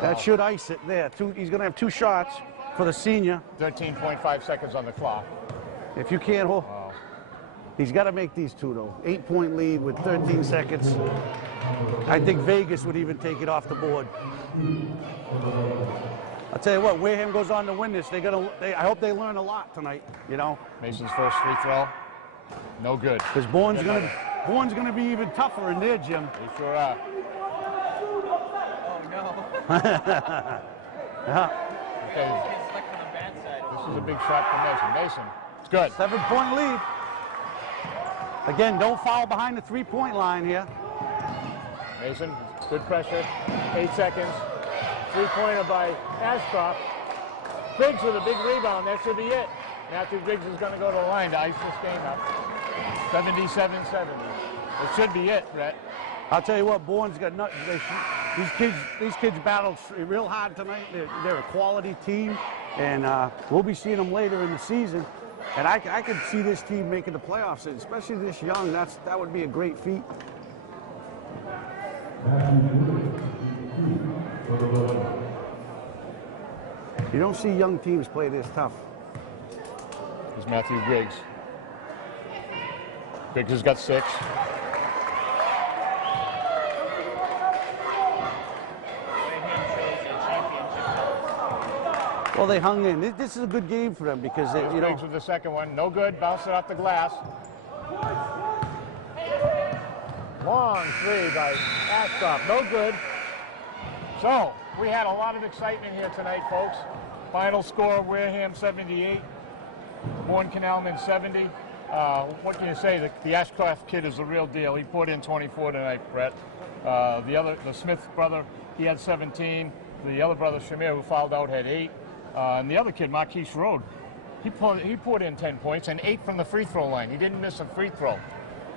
That should ice it there. He's going to have 2 shots for the senior. 13.5 seconds on the clock. If you can't hold, he's got to make these 2 though. 8-point lead with 13 seconds. I think Vegas would even take it off the board. I'll tell you what, Wareham goes on to win this. I hope they learn a lot tonight. You know. Mason's first free throw, no good. Because Bourne's gonna be even tougher in their gym. They sure are. Oh no. Yeah. Okay. He's like on the bad side. This is a big shot for Mason. Mason, it's good. 7-point lead. Again, don't foul behind the 3-point line here. Mason, good pressure. 8 seconds. 3-pointer by Ashcroft. Griggs with a big rebound. That should be it. Matthew Griggs is going to go to the line to ice this game up. 77-70. It should be it, Brett. I'll tell you what, Bourne's got nothing. These kids battled real hard tonight. They're a quality team, and we'll be seeing them later in the season. And I could see this team making the playoffs, especially this young. That would be a great feat. You don't see young teams play this tough. Here's Matthew Griggs. Griggs has got 6. Well, they hung in. This is a good game for them because you know. Griggs with the second one, no good. Bounced it off the glass. Long 3 by Ashcroft, no good. So we had a lot of excitement here tonight, folks. Final score: Wareham 78, Bourne Canalmen 70. What can you say? The Ashcroft kid is the real deal. He put in 24 tonight, Brett. The Smith brother, he had 17. The other brother, Shamir, who fouled out, had 8. And the other kid, Marquise Road, he put in 10 points and 8 from the free throw line. He didn't miss a free throw.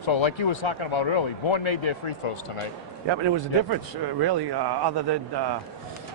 So like you was talking about early, Bourne made their free throws tonight. Yeah, but it was a difference, really, other than,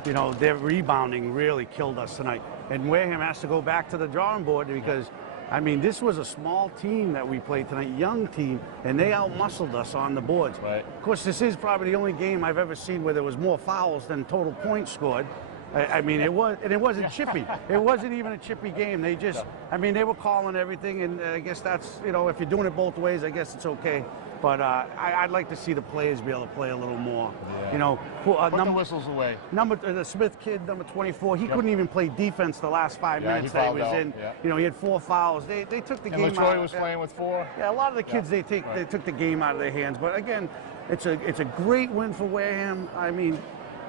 you know, their rebounding really killed us tonight. And Wareham has to go back to the drawing board because, I mean, this was a small team that we played tonight, young team, and they out-muscled us on the boards. Right. Of course, this is probably the only game I've ever seen where there was more fouls than total points scored. I mean, it wasn't chippy. It wasn't even a chippy game. They just, I mean, they were calling everything, and I guess that's, you know, if you're doing it both ways, I guess it's okay. But I'd like to see the players be able to play a little more. Yeah. You know, put the whistles away. The Smith kid, number 24, he couldn't even play defense the last 5 minutes that he was in. Yeah. You know, he had 4 fouls. They took the game out. And LaTroy was playing with 4. Yeah, a lot of the kids they took the game out of their hands. But again, it's a great win for Wareham. I mean,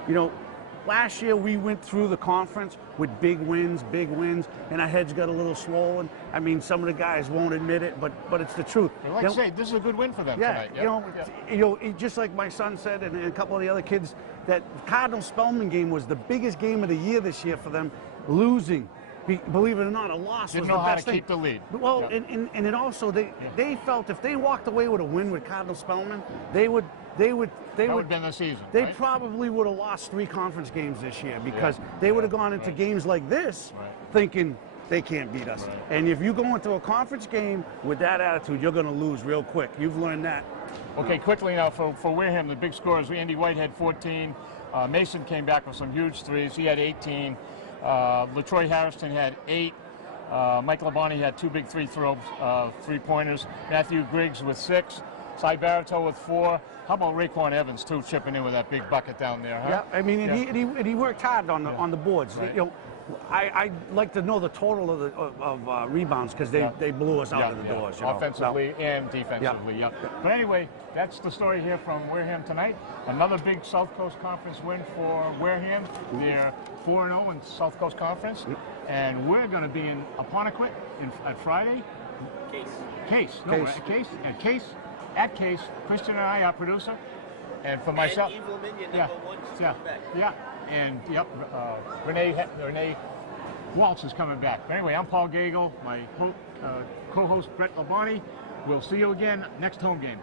you know, last year we went through the conference with big wins, and our heads got a little swollen. I mean, some of the guys won't admit it, but it's the truth. Like I say, this is a good win for them tonight. You know, just like my son said, and a couple of the other kids, that Cardinal-Spellman game was the biggest game of the year this year for them. Losing, believe it or not, a loss was the best thing. Didn't know how to keep the lead. Well, and it also they felt if they walked away with a win with Cardinal-Spellman, they would have been the season. They right? probably would have lost 3 conference games this year because they would have gone into games like this thinking they can't beat us. Right. And if you go into a conference game with that attitude, you're going to lose real quick. You've learned that. Okay, quickly now for Wareham, the big scores. Andy White had 14. Mason came back with some huge threes. He had 18. LaTroy Harrison had 8. Mike Labonte had 2 big three-pointers. Matthew Griggs with 6. Cy Barito with 4. How about Raekwon Evans too, chipping in with that big bucket down there? Huh? Yeah, I mean, and he worked hard on the boards. Right. You know, I'd like to know the total of rebounds because they blew us out of the doors. You know? Offensively and defensively, yeah. But anyway, that's the story here from Wareham tonight. Another big South Coast Conference win for Wareham. They're 4-0 in South Coast Conference. And we're going to be in Apponequet at Friday. Case. At Case. Christian and I, our producer. And for myself. And Evil Minion, number one, she's coming back. Yeah. And, Renee Waltz is coming back. But anyway, I'm Paul Gagel, my co-host Brett Labonte. We'll see you again next home game.